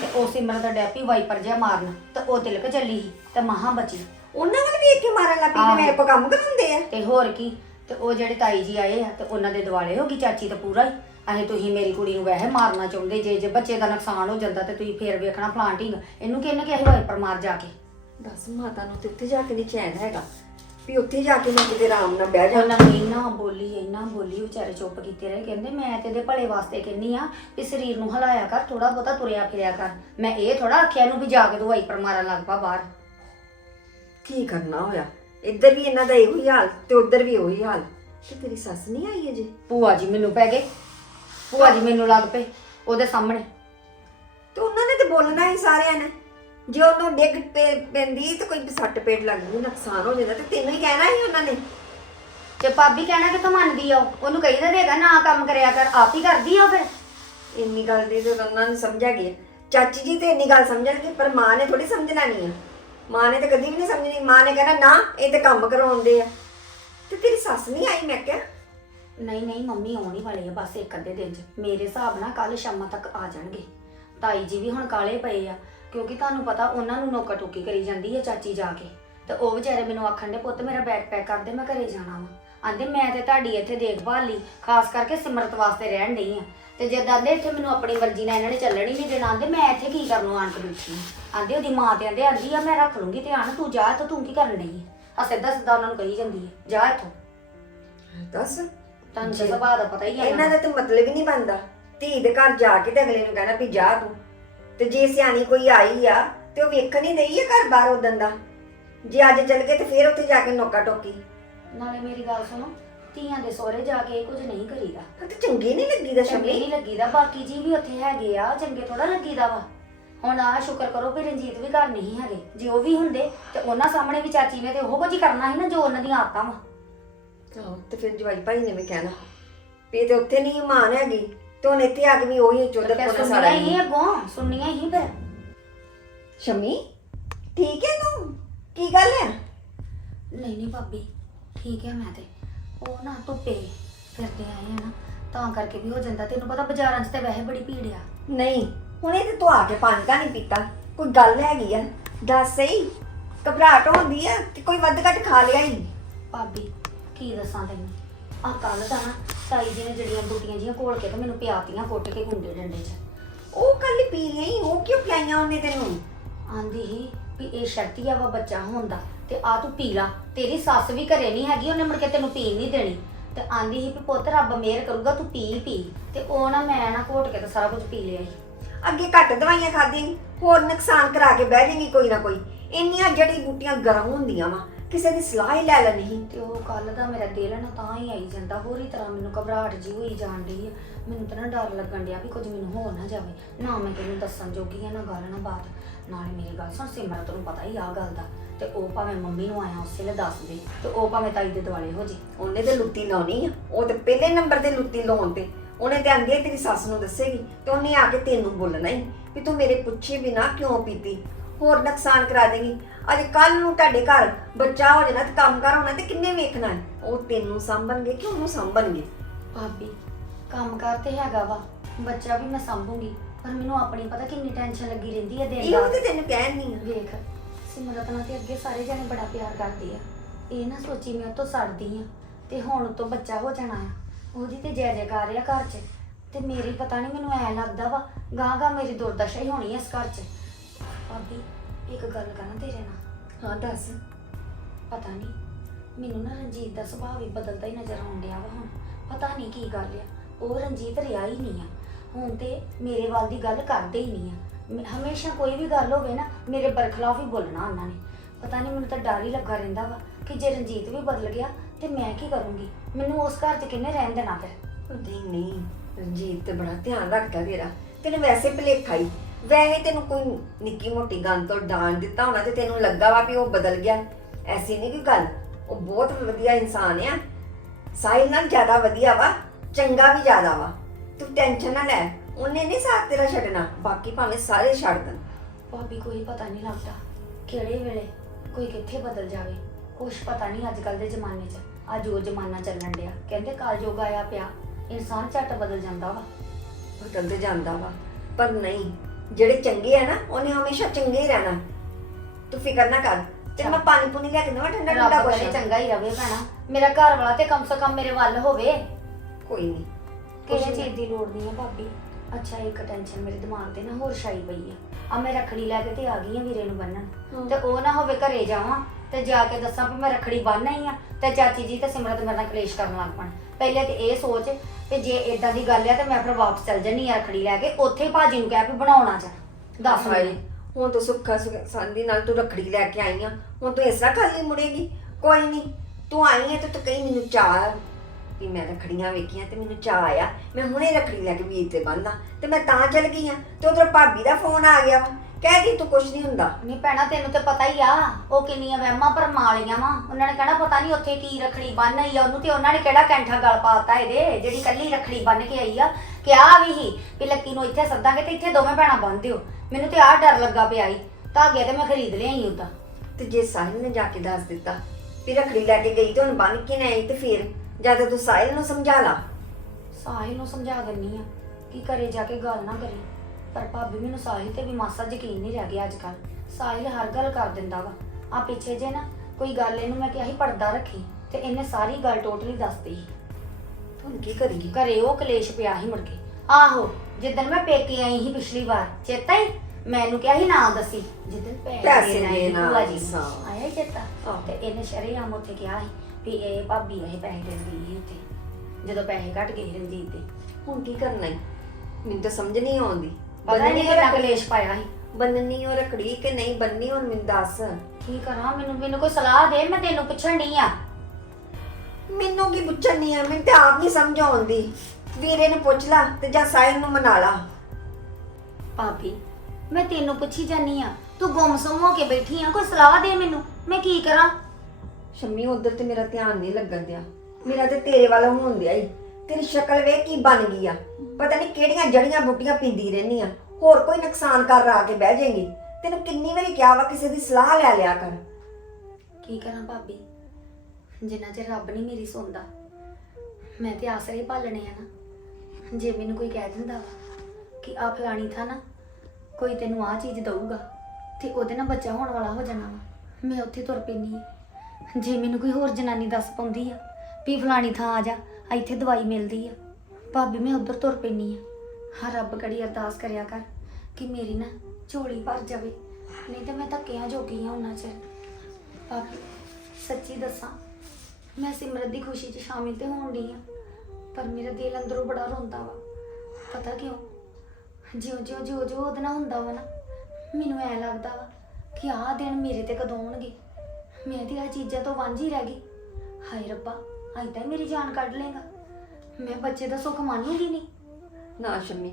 ਤੇ ਉਹ ਸਿਮਰਤ ਦਾ ਡੈਪੀ ਵਾਈਪਰ ਜਿਹਾ ਮਾਰਨ ਤੇ ਉਹ ਤਿਲਕ ਚੱਲੀ ਸੀ ਤੇ ਮਹਾ ਬਚੀ। ਉਹਨਾਂ ਵੱਲ ਵੇਖ ਕੇ ਮਾਰਨ ਲੱਗ ਪਈ ਆਹੋ। ਕਿ ਮੇਰੇ ਕੋ ਕੰਮ ਕਰਾਉਂਦੇ ਆ। ਤੇ ਹੋਰ ਕੀ ਤੇ ਉਹ ਜਿਹੜੇ ਤਾਈ ਜੀ ਆਏ ਆ ਤੇ ਉਹਨਾਂ ਦੇ ਦਿਵਾਲੇ ਹੋ ਗਈ ਚਾਚੀ ਤਾਂ ਪੂਰਾ ਹੀ। ਅਹੇ ਤੁਸੀਂ ਮੇਰੀ ਕੁੜੀ ਨੂੰ ਵੈਸੇ ਮਾਰਨਾ ਚਾਹੁੰਦੇ ਜੇ ਜੇ ਬੱਚੇ ਦਾ ਨੁਕਸਾਨ ਹੋ ਜਾਂਦਾ ਤੇ ਤੁਸੀਂ ਫੇਰ ਵੇਖਣਾ ਪਲਾਂਟਿੰਗ ਇਹਨੂੰ ਕਿਹਨੇ ਕਿਹਾ ਸੀ ਵਾਈਪਰ ਮਾਰ ਜਾ ਕੇ? ਦੱਸ ਮਾਤਾ ਨੂੰ ਤੇ ਉੱਥੇ ਜਾ ਕੇ ਨਹੀਂ ਚੈਨ ਹੈਗਾ। ਵੀ ਉੱਥੇ ਜਾ ਕੇ ਮੈਂ ਕਿਤੇ ਆਰਾਮ ਨਾਲ ਬਹਿ ਜਾ। ਉਹਨਾਂ ਨੂੰ ਇੰਨਾ ਬੋਲੀ ਇੰਨਾ ਬੋਲੀ ਵਿਚਾਰੇ ਚੁੱਪ ਕੀਤੇ ਰਹੇ। ਕਹਿੰਦੇ ਮੈਂ ਤੇ ਇਹਦੇ ਭਲੇ ਵਾਸਤੇ ਕਹਿੰਨੀ ਆ ਵੀ ਸਰੀਰ ਨੂੰ ਹਲਾਇਆ ਕਰ ਥੋੜਾ ਬਹੁਤਾ ਤੁਰਿਆ ਫਿਰਿਆ ਕਰ। ਮੈਂ ਇਹ ਥੋੜਾ ਆਖਿਆ ਇਹਨੂੰ ਵੀ ਜਾ ਕੇ ਤੂੰ ਵਾਈਪਰ ਮਾਰਨ ਲੱਗ ਪਾ ਬਾਹਰ। ਕੀ ਕਰਨਾ ਹੋਇਆ? ਇੱਧਰ ਵੀ ਇਹਨਾਂ ਦਾ ਇਹੋ ਹੀ ਹਾਲ ਤੇ ਉੱਧਰ ਵੀ ਉਹੀ ਹਾਲ। ਤੇ ਤੇਰੀ ਸੱਸ ਨਹੀਂ ਆਈ ਅਜੇ? ਭੂਆ ਜੀ ਮੈਨੂੰ ਪੈ ਗਏ। ਭੂਆ ਜੀ ਮੈਨੂੰ ਲੱਗ ਪਏ ਉਹਦੇ ਸਾਹਮਣੇ। ਤੇ ਉਹਨਾਂ ਨੇ ਤੇ ਬੋਲਣਾ ਹੀ ਸਾਰਿਆਂ ਨੇ। ਜੇ ਉਹਨੂੰ ਡਿੱਗ ਪੈ ਪੈਂਦੀ ਤੇ ਕੋਈ ਸੱਟ ਪੇਟ ਲੱਗ ਗਈ ਨੁਕਸਾਨ ਹੋ ਜਾਂਦਾ ਤੇ ਤੈਨੂੰ ਹੀ ਕਹਿਣਾ ਸੀ ਉਹਨਾਂ ਨੇ। ਤੇ ਭਾਬੀ ਕਹਿਣਾ ਕਿਥੋਂ ਮੰਨਦੀ ਆ ਉਹ? ਉਹਨੂੰ ਕਹੀਦਾ ਦੇਗਾ ਨਾ ਕੰਮ ਕਰਿਆ ਕਰ ਆਪ ਹੀ ਕਰਦੀ ਆ ਉਹ ਫਿਰ। ਇੰਨੀ ਗੱਲ ਦੀ ਤੇ ਉਹਨਾਂ ਨੂੰ ਸਮਝ ਆ ਗਈ ਚਾਚੀ ਜੀ ਤੇ ਇੰਨੀ ਗੱਲ ਸਮਝਣਗੇ ਪਰ ਮਾਂ ਨੇ ਥੋੜੀ ਸਮਝਣਾ ਨਹੀਂ ਆ। ਮਾਂ ਨੇ ਤਾਂ ਕਦੀ ਵੀ ਨਹੀਂ ਸਮਝਣੀ। ਮਾਂ ਨੇ ਕਹਿਣਾ ਨਾ ਇਹ ਤੇ ਕੰਮ ਕਰਾਉਂਦੇ ਆ। ਤੇ ਤੇਰੀ ਸੱਸ ਨਹੀਂ ਆਈ ਮੈਂ ਕਿਹਾ? ਨਹੀਂ ਨਹੀਂ ਮੰਮੀ ਆਉਣ ਹੀ ਵਾਲੇ ਆ ਬਸ ਇੱਕ ਅੱਧੇ ਦਿਨ 'ਚ। ਮੇਰੇ ਹਿਸਾਬ ਨਾਲ ਕੱਲ ਸ਼ਾਮਾਂ ਤੱਕ ਆ ਜਾਣਗੇ। ਤਾਈ ਜੀ ਵੀ ਹੁਣ ਕਾਲੇ ਪਏ ਆ। ਕਿਉਂਕਿ ਤੁਹਾਨੂੰ ਪਤਾ ਉਹਨਾਂ ਨੂੰ ਨੋਕਾ ਟੋਕੀ ਕਰੀ ਜਾਂਦੀ ਹੈ ਚਾਚੀ ਜਾ ਕੇ। ਤੇ ਉਹ ਵਿਚਾਰੇ ਮੈਨੂੰ ਆਖਣ ਦੇ ਪੁੱਤ ਮੇਰਾ ਬੈਗ ਪੈਕ ਕਰ ਦੇ ਮੈਂ ਘਰੇ ਜਾਣਾ ਵਾ। ਆਂਦੇ ਮੈਂ ਤੇ ਤੁਹਾਡੀ ਇੱਥੇ ਦੇਖਭਾਲ ਲਈ ਖਾਸ ਕਰਕੇ ਸਿਮਰਤ ਵਾਸਤੇ ਰਹਿਣ ਡਈ ਆ। ਤੇ ਜੇ ਦਾਦੇ ਇੱਥੇ ਮੈਨੂੰ ਆਪਣੀ ਮਰਜ਼ੀ ਨਾਲ ਇਹਨਾਂ ਨੇ ਚੱਲਣ ਹੀ ਨਹੀਂ ਦੇਣਾ। ਆਂਦੇ ਮੈਂ ਇੱਥੇ ਕੀ ਕਰਨ ਨੂੰ ਆਣ ਕੇ ਬੈਠੀ ਆਂ। ਆਂਦੇ ਉਹਦੀ ਮਾਂ ਤੇ ਆਂਦੇ ਆਂਦੀ ਆ ਮੈਂ ਰੱਖ ਲੂੰਗੀ ਧਿਆਨ ਤੂੰ ਜਾ ਤੇ ਤੂੰ ਕੀ ਕਰਨ ਡਈ ਆ? ਸਿੱਧਾ ਸਿੱਧਾ ਉਹਨਾਂ ਨੂੰ ਕਹੀ ਜਾਂਦੀ ਹੈ ਜਾ ਇੱਥੋਂ। ਦੱਸ। ਤੁਹਾਨੂੰ ਤਾਂ ਸੁਭਾਅ ਦਾ ਪਤਾ ਹੀ ਹੈ ਇਹਨਾਂ ਦਾ ਤੇ ਮਤਲਬ ਹੀ ਨਹੀਂ ਬਣਦਾ। ਧੀ ਦੇ ਘਰ ਜਾ ਕੇ ਤੇ ਅਗਲੇ ਨੂੰ ਕਹਿਣਾ ਵੀ ਜਾ ਤੂੰ। ਤੇ ਜੇ ਸਿਆਣੀ ਕੋਈ ਆਈ ਆ ਤੇ ਉਹ ਵੇਖਣ ਹੀ ਨਹੀਂ ਆ ਘਰ ਬਾਹਰ ਉਦਣ ਦਾ। ਜੇ ਅੱਜ ਚੱਲ ਗਏ ਤੇ ਫੇਰ ਉੱਥੇ ਜਾ ਕੇ ਨੋਕਾ ਟੋਕੀ। ਨਾਲੇ ਮੇਰੀ ਗੱਲ ਸੁਣੋ ਧੀਆਂ ਦੇ ਸਹੁਰੇ ਜਾ ਕੇ ਇਹ ਕੁਝ ਨਹੀਂ ਕਰੀਦਾ। ਤੇ ਚੰਗੀ ਨਹੀਂ ਲੱਗੀ ਦਾ ਚੰਗੇ ਸ਼ਮੀ। ਨਹੀਂ ਲੱਗੀਦਾ ਬਾਕੀ ਜੀ ਵੀ ਉੱਥੇ ਹੈਗੇ ਆ ਚੰਗੇ ਥੋੜਾ ਲੱਗੀਦਾ ਵਾ। ਹੁਣ ਆ ਸ਼ੁਕਰ ਕਰੋ ਵੀ ਰਣਜੀਤ ਵੀ ਘਰ ਨਹੀਂ ਹੈਗੇ। ਜੇ ਉਹ ਵੀ ਹੁੰਦੇ ਤੇ ਉਹਨਾਂ ਸਾਹਮਣੇ ਵੀ ਚਾਚੀ ਨੇ ਤੇ ਉਹ ਕੁਝ ਹੀ ਕਰਨਾ ਸੀ ਨਾ ਜੋ ਉਹਨਾਂ ਦੀਆਂ ਆਦਤਾਂ ਵਾ। ਤੇ ਫਿਰ ਜਵਾਈ ਭਾਈ ਨੇ ਵੀ ਕਹਿਣਾ ਵੀ ਇਹ ਤੇ ਉੱਥੇ ਨਹੀਂ ਮਾਨ ਹੈਗੀ। ਤੇ ਹੁਣ ਇੱਥੇ ਆ ਕੇ ਵੀ ਉਹੀ ਚੋਦਰ ਤੇ ਕੋਨਾ ਸੁਣਨੀਆਂ ਸਾਰਾ ਹੀ ਅੱਗੋਂ ਸੁਣਨੀਆਂ ਹੀ ਫਿਰ। ਸ਼ਮੀ ਠੀਕ ਹੈ ਤੂੰ? ਕੀ ਗੱਲ ਹੈ? ਨਹੀਂ ਨਹੀਂ ਭਾਬੀ ਠੀਕ ਹੈ ਮੈਂ ਤੇ। ਉਹ ਨਾ ਧੁੱਪੇ ਫਿਰਦੇ ਆਏ ਆ ਨਾ ਤਾਂ ਕਰਕੇ ਵੀ ਹੋ ਜਾਂਦਾ। ਤੈਨੂੰ ਪਤਾ ਬਾਜ਼ਾਰਾਂ 'ਚ ਤੇ ਵੈਸੇ ਬੜੀ ਭੀੜ ਆ। ਨਹੀਂ ਹੁਣ ਇਹ ਤੇ ਤੂੰ ਆ ਕੇ ਪਾਣੀ ਤਾਂ ਨਹੀਂ ਪੀਤਾ। ਕੋਈ ਗੱਲ ਹੈਗੀ ਆ। ਦੱਸ ਸਹੀ ਘਬਰਾਹਟ ਹੁੰਦੀ ਆ ਕਿ ਕੋਈ ਵੱਧ ਘੱਟ ਖਾ ਲਿਆ ਹੀ। ਭਾਬੀ ਕੀ ਦੱਸਾਂ ਤੈਨੂੰ? ਆ ਕੱਲ ਦਾ ਨਾ ਤਾਈ ਜੀ ਨੇ ਜਿਹੜੀਆਂ ਬੂਟੀਆਂ ਜੀਆਂ ਘੋਲ ਕੇ ਤੇ ਮੈਨੂੰ ਪਿਆਤੀਆਂ ਕੁੱਟ ਕੇ ਗੁੰਡੇ ਡੰਡੇ 'ਚ। ਉਹ ਕੱਲ ਪੀ ਲਈ ਉਹ ਕਿਉਂ ਪਿਆਈਆਂ ਉਹਨੇ ਤੈਨੂੰ? ਆਂਦੀ ਹੀ ਵੀ ਇਹ ਸ਼ਰਤੀਆ ਵਾ ਬੱਚਾ ਹੁੰਦਾ ਤੇ ਆ ਤੂੰ ਪੀ ਲਾ। ਤੇਰੀ ਸੱਸ ਵੀ ਘਰੇ ਨਹੀਂ ਹੈਗੀ ਉਹਨੇ ਮੁੜ ਕੇ ਤੈਨੂੰ ਪੀਣ ਨਹੀਂ ਦੇਣੀ। ਤੇ ਆਂਦੀ ਹੀ ਵੀ ਪੁੱਤ ਰੱਬ ਮਿਹਰ ਕਰੂਗਾ ਤੂੰ ਪੀ ਪੀ। ਤੇ ਉਹ ਨਾ ਮੈਂ ਨਾ ਘੋਟ ਕੇ ਤੇ ਸਾਰਾ ਕੁਝ ਪੀ ਲਿਆ ਸੀ ਅੱਗੇ ਘੱਟ ਦਵਾਈਆਂ ਖਾਦੀ ਹੋਰ ਨੁਕਸਾਨ ਕਰਾ ਕੇ ਬਹਿ ਜਾਏਗੀ ਕੋਈ ਨਾ ਕੋਈ। ਇੰਨੀਆਂ ਜੜੀ ਬੂਟੀਆਂ ਗਰਮ ਹੁੰਦੀਆਂ ਵਾ। ਕਿਸੇ ਦੀ ਸਲਾਹ ਹੀ ਲੈ ਲੈਣੀ ਸੀ ਤੇ ਉਹ ਕੱਲ ਦਾ ਮੇਰਾ ਦਿਲ ਨਾ ਤਾਂ ਹੀ ਆਈ ਜਾਂਦਾ। ਹੋਰ ਹੀ ਤਰ੍ਹਾਂ ਮੈਨੂੰ ਘਬਰਾਹਟ ਜੀ ਹੋਈ ਜਾਣ ਡਈ ਆ। ਮੈਨੂੰ ਤਾਂ ਨਾ ਡਰ ਲੱਗਣ ਡਿਆ ਵੀ ਕੁਝ ਮੈਨੂੰ ਹੋ ਨਾ ਜਾਵੇ। ਨਾ ਮੈਂ ਤੈਨੂੰ ਦੱਸਣ ਜੋਗੀ ਆ, ਨਾ ਗੱਲ, ਨਾ ਬਾਤ। ਨਾਲੇ ਮੇਰੀ ਗੱਲ ਸੁਣ, ਸਿਮਰਤ ਨੂੰ ਪਤਾ ਹੀ ਆ ਗੱਲ ਦਾ। ਤੇ ਉਹ ਭਾਵੇਂ ਮੰਮੀ ਨੂੰ ਆਇਆ, ਉਸੇ ਵੇਲੇ ਦੱਸ ਦੇ। ਤੇ ਉਹ ਭਾਵੇਂ ਤਾਈ ਦੇ ਦੁਆਲੇ ਹੋ ਜੇ। ਉਹਨੇ ਤੇ ਲੁੱਤੀ ਲਾਉਣੀ ਆ। ਉਹ ਤੇ ਪਹਿਲੇ ਨੰਬਰ ਤੇ ਲੁੱਤੀ ਲਾਉਣ ਤੇ। ਉਹਨੇ ਤੇ ਆਂਦੀ ਤੇਰੀ ਸੱਸ ਨੂੰ ਦੱਸੇਗੀ। ਤੇ ਉਹਨੇ ਆ ਕੇ ਤੈਨੂੰ ਬੋਲਣਾ ਹੀ। ਵੀ ਤੂੰ ਮੇਰੇ ਪੁੱਛੇ ਬਿਨਾ ਕਿਉਂ ਪੀਤੀ? ਹੋਰ ਨੁਕਸਾਨ ਕਰਾ ਦੇਗੀ। ਅੱਜ ਕੱਲ ਨੂੰ ਤੁਹਾਡੇ ਘਰ ਬੱਚਾ ਹੋ ਜਾਣਾ ਤੇ ਕੰਮ ਕਰ ਹੋਣਾ ਤੇ ਕਿੰਨੇ ਵੇਖਣਾ ਹੈ? ਉਹ ਤੈਨੂੰ ਸੰਭਣਗੇ ਕਿ ਉਹਨੂੰ ਸੰਭਣਗੇ? ਭਾਬੀ ਕੰਮ ਕਾਰ ਤੇ ਹੈਗਾ ਵਾ। ਬੱਚਾ ਵੀ ਮੈਂ ਸੰਭੂਗੀ ਪਰ ਮੈਨੂੰ ਆਪਣੀ ਪਤਾ ਕਿੰਨੀ ਟੈਨਸ਼ਨ ਲੱਗੀ ਰਹਿੰਦੀ ਹੈ ਦਿਨ ਇਹੋ ਰਾਤ। ਤੇ ਤੈਨੂੰ ਕਹਿਣ ਨਹੀਂ ਆ। ਵੇਖ ਸਿਮਰਤ ਨਾਲ ਤੇ ਅੱਗੇ ਸਾਰੇ ਜਣੇ ਬੜਾ ਪਿਆਰ ਕਰਦੇ ਆ। ਇਹ ਨਾ ਸੋਚੀ ਮੈਂ ਉਹ ਤੋਂ ਸੜਦੀ ਆ ਤੇ ਹੁਣ ਤੋਂ ਬੱਚਾ ਹੋ ਜਾਣਾ ਆ। ਉਹਦੀ ਤੇ ਜੈ ਜੈਕਾਰ ਆ ਘਰ 'ਚ। ਤੇ ਮੇਰੀ ਪਤਾ ਨਹੀਂ ਮੈਨੂੰ ਐ ਲੱਗਦਾ ਵਾ ਗਾਂ ਗਾਂ ਮੇਰੀ ਦੁਰਦਸ਼ਾ ਹੀ ਹੋਣੀ ਐ ਇਸ ਘਰ 'ਚ। ਭਾਬੀ ਇੱਕ ਗੱਲ ਕਰਾਂ ਤੇਰੇ ਨਾਲ। ਹਾਂ ਦੱਸ। ਪਤਾ ਨਹੀਂ ਮੈਨੂੰ ਨਾ ਰਣਜੀਤ ਦਾ ਸੁਭਾਅ ਵੀ ਬਦਲਦਾ ਹੀ ਨਜ਼ਰ ਆਉਣ ਡਿਆ ਵਾ ਹੁਣ। ਪਤਾ ਨਹੀਂ ਕੀ ਗੱਲ ਆ ਉਹ ਰਣਜੀਤ ਰਿਹਾ ਹੀ ਨਹੀਂ ਆ। ਹੁਣ ਤੇ ਮੇਰੇ ਵੱਲ ਦੀ ਗੱਲ ਕਰਦੇ ਹੀ ਨਹੀਂ ਆ। ਮ- ਹਮੇਸ਼ਾ ਕੋਈ ਵੀ ਗੱਲ ਹੋਵੇ ਨਾ ਮੇਰੇ ਬਰਖਲਾਫ ਹੀ ਬੋਲਣਾ ਉਹਨਾਂ ਨੇ। ਪਤਾ ਨਹੀਂ ਮੈਨੂੰ ਤਾਂ ਡਰ ਹੀ ਲੱਗਾ ਰਹਿੰਦਾ ਵਾ ਕਿ ਜੇ ਰਣਜੀਤ ਵੀ ਬਦਲ ਗਿਆ ਤੇ ਮੈਂ ਕੀ ਕਰੂੰਗੀ? ਮੈਨੂੰ ਉਸ ਘਰ 'ਚ ਕਿੰਨੇ ਰਹਿਣ ਦੇਣਾ ਫਿਰ? ਨਹੀਂ ਨਹੀਂ ਰਣਜੀਤ ਤੇ ਬੜਾ ਧਿਆਨ ਰੱਖਦਾ ਤੇਰਾ। ਤੈਨੂੰ ਵੈਸੇ ਭੁਲੇਖਾ ਹੀ। ਵੈਸੇ ਤੈਨੂੰ ਕੋਈ ਨਿੱਕੀ ਮੋਟੀ ਗੱਲ ਤੋਂ ਡਾਂਟ ਦਿੱਤਾ ਹੋਣਾ ਤੇ ਤੈਨੂੰ ਲੱਗਾ ਵਾ ਵੀ ਉਹ ਬਦਲ ਗਿਆ। ਐਸੀ ਨਹੀਂ ਕੋਈ ਗੱਲ। ਉਹ ਬਹੁਤ ਵਧੀਆ ਇਨਸਾਨ ਆ। ਸਾਹਿਲ ਨਾਲ ਜ਼ਿਆਦਾ ਵਧੀਆ ਵਾ ਚੰਗਾ ਵੀ ਜ਼ਿਆਦਾ ਵਾ। ਤੂੰ ਟੈਨਸ਼ਨ ਨਾ ਲੈ। ਉਹਨੇ ਨਹੀਂ ਸਾਥ ਤੇਰਾ ਛੱਡਣਾ। ਬਾਕੀ ਭਾਵੇਂ ਸਾਰੇ ਛੱਡ ਦੇਣ। ਭਾਬੀ ਕੋਈ ਪਤਾ ਨਹੀਂ ਲੱਗਦਾ। ਕਿਹੜੇ ਵੇਲੇ ਕੋਈ ਕਿੱਥੇ ਬਦਲ ਜਾਵੇ। ਕੁਛ ਪਤਾ ਨਹੀਂ ਅੱਜ ਕੱਲ ਦੇ ਜ਼ਮਾਨੇ 'ਚ। ਅੱਜ ਉਹ ਜ਼ਮਾਨਾ ਚੱਲਣ ਡਿਆ। ਕਹਿੰਦੇ ਕਲਯੁਗ ਆਇਆ ਪਿਆ। ਇਨਸਾਨ ਝੱਟ ਬਦਲ ਜਾਂਦਾ ਵਾ। ਬਦਲ ਤੇ ਜਾਂਦਾ ਵਾ। ਪਰ ਨਹੀਂ ਜਿਹੜੇ ਚੰਗੇ ਆ ਨਾ ਉਹਨੇ ਹਮੇਸ਼ਾ ਚੰਗੇ ਹੀ ਰਹਿਣਾ। ਤੂੰ ਫਿਕਰ ਨਾ ਕਰ। ਤੇ ਮੈਂ ਪਾਣੀ ਪੂਣੀ ਲੈ ਕੇ ਦਵਾਂ ਠੰਡਾ ਠੰਡਾ ਰੱਬ ਕਰੇ ਚੰਗਾ ਹੀ ਰਵੇ ਭੈਣਾ। ਮੇਰਾ ਘਰ ਵਾਲਾ ਤੇ ਕਮ ਸੇ ਕਮ ਮੇਰੇ ਵੱਲ ਹੋਵੇ। ਕੋਈ ਨਹੀਂ ਕਿਹੜੇ ਚੀਜ਼ ਦੀ ਲੋੜ ਨਹੀਂ ਆ ਭਾਬੀ? ਅੱਛਾ ਇੱਕ ਟੈਨਸ਼ਨ ਮੇਰੇ ਦਿਮਾਗ ਤੇ ਨਾ ਹੋਰ ਛਾਈ ਪਈ ਆ। ਆ ਮੈਂ ਰੱਖੜੀ ਲੈ ਕੇ ਤੇ ਆ ਗਈ ਆ ਵੀਰੇ ਨੂੰ ਬੰਨਣ। ਤੇ ਉਹ ਨਾ ਹੋਵੇ ਘਰੇ ਜਾਵਾਂ ਤੇ ਜਾ ਕੇ ਦੱਸਾਂ ਵੀ ਮੈਂ ਰੱਖੜੀ ਬੰਨ ਆਈ ਆ ਤੇ ਚਾਚੀ ਜੀ ਤੇ ਸਿਮਰਤ ਮੇਰੇ ਨਾਲ ਕਲੇਸ਼ ਕਰਨ ਲੱਗ ਪਣ। ਪਹਿਲੇ ਤੇ ਇਹ ਸੋਚ ਕਿ ਜੇ ਇਦਾਂ ਦੀ ਗੱਲ ਆ ਤੇ ਮੈਂ ਫਿਰ ਵਾਪਸ ਚੱਲ ਜੰਨੀ ਆ ਰੱਖੜੀ ਲੈ ਕੇ। ਉੱਥੇ ਭਾਜੀ ਨੂੰ ਕਹਿ ਵੀ ਬਣਾਉਣਾ ਜਾ। ਦੱਸ ਹਾਏ, ਮੈਨੂੰ। ਹੁਣ ਤੂੰ ਸੁੱਖਾ ਸੰਦੀ ਨਾਲ ਤੂੰ ਰੱਖੜੀ ਲੈ ਕੇ ਆਈ ਆ। ਹੁਣ ਤੂੰ ਇਸ ਤਰ੍ਹਾਂ ਖਾਲੀ ਮੁੜੇਗੀ। ਕੋਈ ਨਹੀਂ ਤੂੰ ਆਈ ਹੈ ਤੇ ਤੂੰ ਕਹੀ ਮੈਨੂੰ ਚਾਹ। ਵੀ ਮੈਂ ਰੱਖੜੀਆਂ ਵੇਖੀਆਂ ਤੇ ਮੈਨੂੰ ਚਾਹ ਆਇਆ। ਮੈਂ ਹੁਣੇ ਰੱਖੜੀ ਲੈ ਕੇ ਵੀਰ ਤੇ ਬੰਨਾ ਤੇ ਮੈਂ ਤਾਂ ਚਲ ਗਈ ਆ ਤੇ ਉਧਰ ਭਾਬੀ ਦਾ ਫੋਨ ਆ ਗਿਆ ਵਾ। ਕਹਿ ਦੀ ਤੂੰ ਕੁਛ ਨਹੀਂ ਹੁੰਦਾ। ਨਹੀਂ ਭੈਣਾ ਤੈਨੂੰ ਤੇ ਪਤਾ ਹੀ ਆ ਉਹ ਕਿੰਨੀਆਂ ਵਹਿਮਾਂ ਭਰਮਾਂ ਵਾਲੀਆਂ ਵਾ। ਉਹਨਾਂ ਨੇ ਕਹਿਣਾ ਪਤਾ ਨਹੀਂ ਉੱਥੇ ਕੀ ਰੱਖੜੀ ਬੰਨ ਆਈ ਆ ਉਹਨੂੰ ਤੇ ਉਹਨਾਂ ਨੇ ਕਿਹੜਾ ਕੈਂਠਾ ਗਲ ਪਾਤਾ ਇਹਦੇ ਜਿਹੜੀ ਕੱਲੀ ਰੱਖੜੀ ਬੰਨ ਕੇ ਆਈ ਆ। ਕਿਹਾ ਵੀ ਹੀ ਵੀ ਲੱਕੀ ਨੂੰ ਇੱਥੇ ਸੱਦਾਂਗੇ ਤੇ ਇੱਥੇ ਦੋਵੇਂ ਭੈਣਾਂ ਬੰਨ ਦਿਓ। ਮੈਨੂੰ ਤੇ ਆਹ ਡਰ ਲੱਗਾ ਪਿਆ ਈ। ਧਾਗੇ ਤੇ ਮੈਂ ਖਰੀਦ ਲਿਆਈ ਉਦਾਂ ਤੇ। ਜੇ ਸਾਹਿਲ ਨੇ ਜਾ ਕੇ ਦੱਸ ਦਿੱਤਾ ਵੀ ਰੱਖੜੀ ਲੈ ਕੇ ਗਈ ਤੇ ਹੁਣ ਬੰਨ ਕੇ ਨਹੀਂ ਆਈ ਤੇ ਫਿਰ ਜਦ ਤੂੰ ਸਾਹਿਲ ਨੂੰ ਸਮਝਾ ਲਾ। ਸਾਹਿਲ ਨੂੰ ਸਮਝਾ ਦਿੰਨੀ ਆ। ਕਿ ਘਰੇ ਜਾ ਕੇ ਗੱਲ ਨਾ ਕਰੀ। ਪਰ ਭਾਬੀ ਮੈਨੂੰ ਸਾਹਿਲ ਤੇ ਵੀ ਮਾਸਾ ਯਕੀਨ ਨਹੀਂ ਰਹਿ ਗਿਆ ਅੱਜ ਕੱਲ ਸਾਹਿਲ ਹਰ ਗੱਲ ਕਰ ਦਿੰਦਾ ਵਾ। ਆ ਪਿੱਛੇ ਜੇ ਨਾ ਕੋਈ ਗੱਲ ਇਹਨੂੰ ਮੈਂ ਕਿਹਾ ਸੀ ਪਰਦਾ ਰੱਖੀ ਤੇ ਇਹਨੇ ਸਾਰੀ ਗੱਲ ਟੋਟਲੀ ਦੱਸਤੀ ਸੀ। ਹੁਣ ਕੀ ਕਰੀਏ? ਘਰੇ ਉਹ ਕਲੇਸ਼ ਪਿਆ ਸੀ ਮੁੜ ਕੇ। ਆਹੋ ਜਿੱਦਣ ਮੈਂ ਪੇਕੇ ਆਈ ਸੀ ਪਿਛਲੀ ਵਾਰ ਚੇਤਾ ਹੀ ਮੈਨੂੰ ਕਿਹਾ ਸੀ ਨਾ ਦੱਸੀ। ਜਿੱਦਣ ਪੈਸੇ ਪੈਸੇ ਦੇਣ ਆਈ ਸੀ ਭੂਆ ਜੀ। ਸੀ। ਆਇਆ ਹੀ ਚੇਤਾ? ਆਹੋ। ਤੇ ਇਹਨੇ ਸ਼ਰੇਆਮ ਉੱਥੇ ਕਿਹਾ ਸੀ ਵੀ ਇਹ ਭਾਬੀ ਇਹ ਪੈਸੇ ਗਈ ਸੀ ਉੱਥੇ ਜਦੋਂ ਪੈਸੇ ਘਟ ਗਏ ਰਣਜੀਤ ਦੇ। ਹੁਣ ਕੀ ਕਰਨਾ ਈ? ਮੈਨੂੰ ਤਾਂ ਸਮਝ ਨਹੀਂ ਆਉਂਦੀ। ਪਤਾ ਨਹੀਂ ਬੰਨਣੀ ਕਿੰਨਾ ਰੱਖੜੀ- ਕਲੇਸ਼ ਪਾਇਆ ਸੀ। ਬੰਨਣੀ ਉਹ ਰੱਖੜੀ ਕਿ ਨਹੀਂ ਬੰਨਣੀ ਹੁਣ ਮੈਨੂੰ ਦੱਸ। ਕੀ ਕਰਾਂ? ਮੈਨੂੰ ਮੈਨੂੰ ਕੋਈ ਸਲਾਹ ਦੇ ਮੈਂ ਤੈਨੂੰ ਪੁੱਛਣ ਨਹੀਂ ਆ। ਮੈਨੂੰ ਕੀ ਪੁੱਛਣੀ ਆ? ਮੈਨੂੰ ਤਾਂ ਆਪ ਨਹੀਂ ਸਮਝ ਆਉਂਦੀ। ਵੀਰੇ ਨੂੰ ਪੁੱਛ ਲਾ ਤੇ ਜਾਂ ਸਾਹਿਲ ਨੂੰ ਮਨਾ ਲਾ। ਭਾਬੀ ਮੈਂ ਤੈਨੂੰ ਪੁੱਛੀ ਜਾਨੀ ਆ। ਤੂੰ ਗੁੰਮਸੁੰਮ ਹੋ ਕੇ ਬੈਠੀ ਆ। ਕੋਈ ਸਲਾਹ ਦੇ ਮੈਨੂੰ? ਮੈਂ ਕੀ ਕਰਾਂ? ਸ਼ੰਮੀ ਉਧਰ ਤੇ ਮੇਰਾ ਧਿਆਨ ਨਹੀਂ ਲੱਗਣ ਦਿਆ। ਮੇਰਾ ਤੇ ਤੇਰੇ ਵੱਲ ਹੋਣ ਦਿਆ ਈ। ਤੇਰੀ ਸ਼ਕਲ ਵੇਖ ਕੀ ਬਣ ਗਈ ਆ। ਪਤਾ ਨਹੀਂ ਕਿਹੜੀਆਂ ਜੜੀਆਂ ਬੂਟੀਆਂ ਪੀਂਦੀ ਰਹਿਨੀ ਆ। ਹੋਰ ਕੋਈ ਨੁਕਸਾਨ ਕਰ ਆ ਕੇ ਬਹਿ ਜਾਏਗੀ। ਤੈਨੂੰ ਕਿੰਨੀ ਵਾਰੀ ਕਿਹਾ ਵਾ ਕਿਸੇ ਦੀ ਸਲਾਹ ਲੈ ਲਿਆ ਕਰ। ਕੀ ਕਰਾਂ ਭਾਬੀ? ਜਿੰਨਾ ਚਿਰ ਰੱਬ ਨਹੀਂ ਮੇਰੀ ਸੁਣਦਾ, ਮੈਂ ਤੇ ਆਸਰੇ ਭਾਲਣੇ ਆ ਨਾ। ਜੇ ਮੈਨੂੰ ਕੋਈ ਕਹਿ ਦਿੰਦਾ ਵਾ ਕਿ ਆ ਫਲਾਣੀ ਥਾਂ ਨਾ ਕੋਈ ਤੈਨੂੰ ਆ ਚੀਜ਼ ਦਊਗਾ, ਤੇ ਉਹਦੇ ਨਾਲ ਬੱਚਾ ਹੋਣ ਵਾਲਾ ਹੋ ਜਾਣਾ ਵਾ। ਮੈਂ ਉੱਥੇ ਤੁਰ ਪੈਂਦੀ ਆ। ਜੇ ਮੈਨੂੰ ਕੋਈ ਹੋਰ ਜਨਾਨੀ ਦੱਸ ਪਾਉਂਦੀ ਆ ਵੀ ਫਲਾਣੀ ਥਾਂ ਆ ਜਾ ਇੱਥੇ ਦਵਾਈ ਮਿਲਦੀ ਆ। ਭਾਬੀ, ਮੈਂ ਉੱਧਰ ਤੁਰ ਪੈਂਦੀ ਆ। ਹਾਂ ਰੱਬ ਕੜੀ ਅਰਦਾਸ ਕਰਿਆ ਕਰ ਕਿ ਮੇਰੀ ਨਾ ਝੋਲੀ ਭਰ ਜਾਵੇ। ਨਹੀਂ ਤੇ ਮੈਂ ਧੱਕਿਆਂ ਜੋਗੀ ਆ ਉਹਨਾਂ ਚਿਰ। ਭਾਬੀ, ਸੱਚੀ ਦੱਸਾਂ, ਮੈਂ ਸਿਮਰਤ ਦੀ ਖੁਸ਼ੀ 'ਚ ਸ਼ਾਮਿਲ ਤੇ ਹੋਣ ਡਈ ਆ, ਪਰ ਮੇਰਾ ਦਿਲ ਅੰਦਰੋਂ ਬੜਾ ਰੋਂਦਾ ਵਾ। ਪਤਾ ਕਿਉਂ? ਜਿਉਂ ਜਿਉਂ ਜਿਉਂ ਜਿਉਂ ਉਹਦੇ ਨਾਲ ਹੁੰਦਾ ਵਾ ਨਾ, ਮੈਨੂੰ ਐ ਲੱਗਦਾ ਵਾ ਕਿ ਆਹ ਦਿਨ ਮੇਰੇ ਤੇ ਕਦੋਂ ਆਉਣਗੇ ਮੈਂ ਤੇ ਆ ਚੀਜ਼ਾਂ ਤੋਂ ਵਾਂਝੀ ਰਹਿ ਗਈ। ਹਾਏ ਰੱਬਾ ਤਾਂ ਮੇਰੀ ਜਾਨ ਕੱਢ ਲੇਗਾ ਮੈਂ ਬੱਚੇ ਦਾ ਸੁੱਖ ਮੰਨੂਗੀ ਨਹੀਂ। ਨਾ ਸ਼ੰਮੀ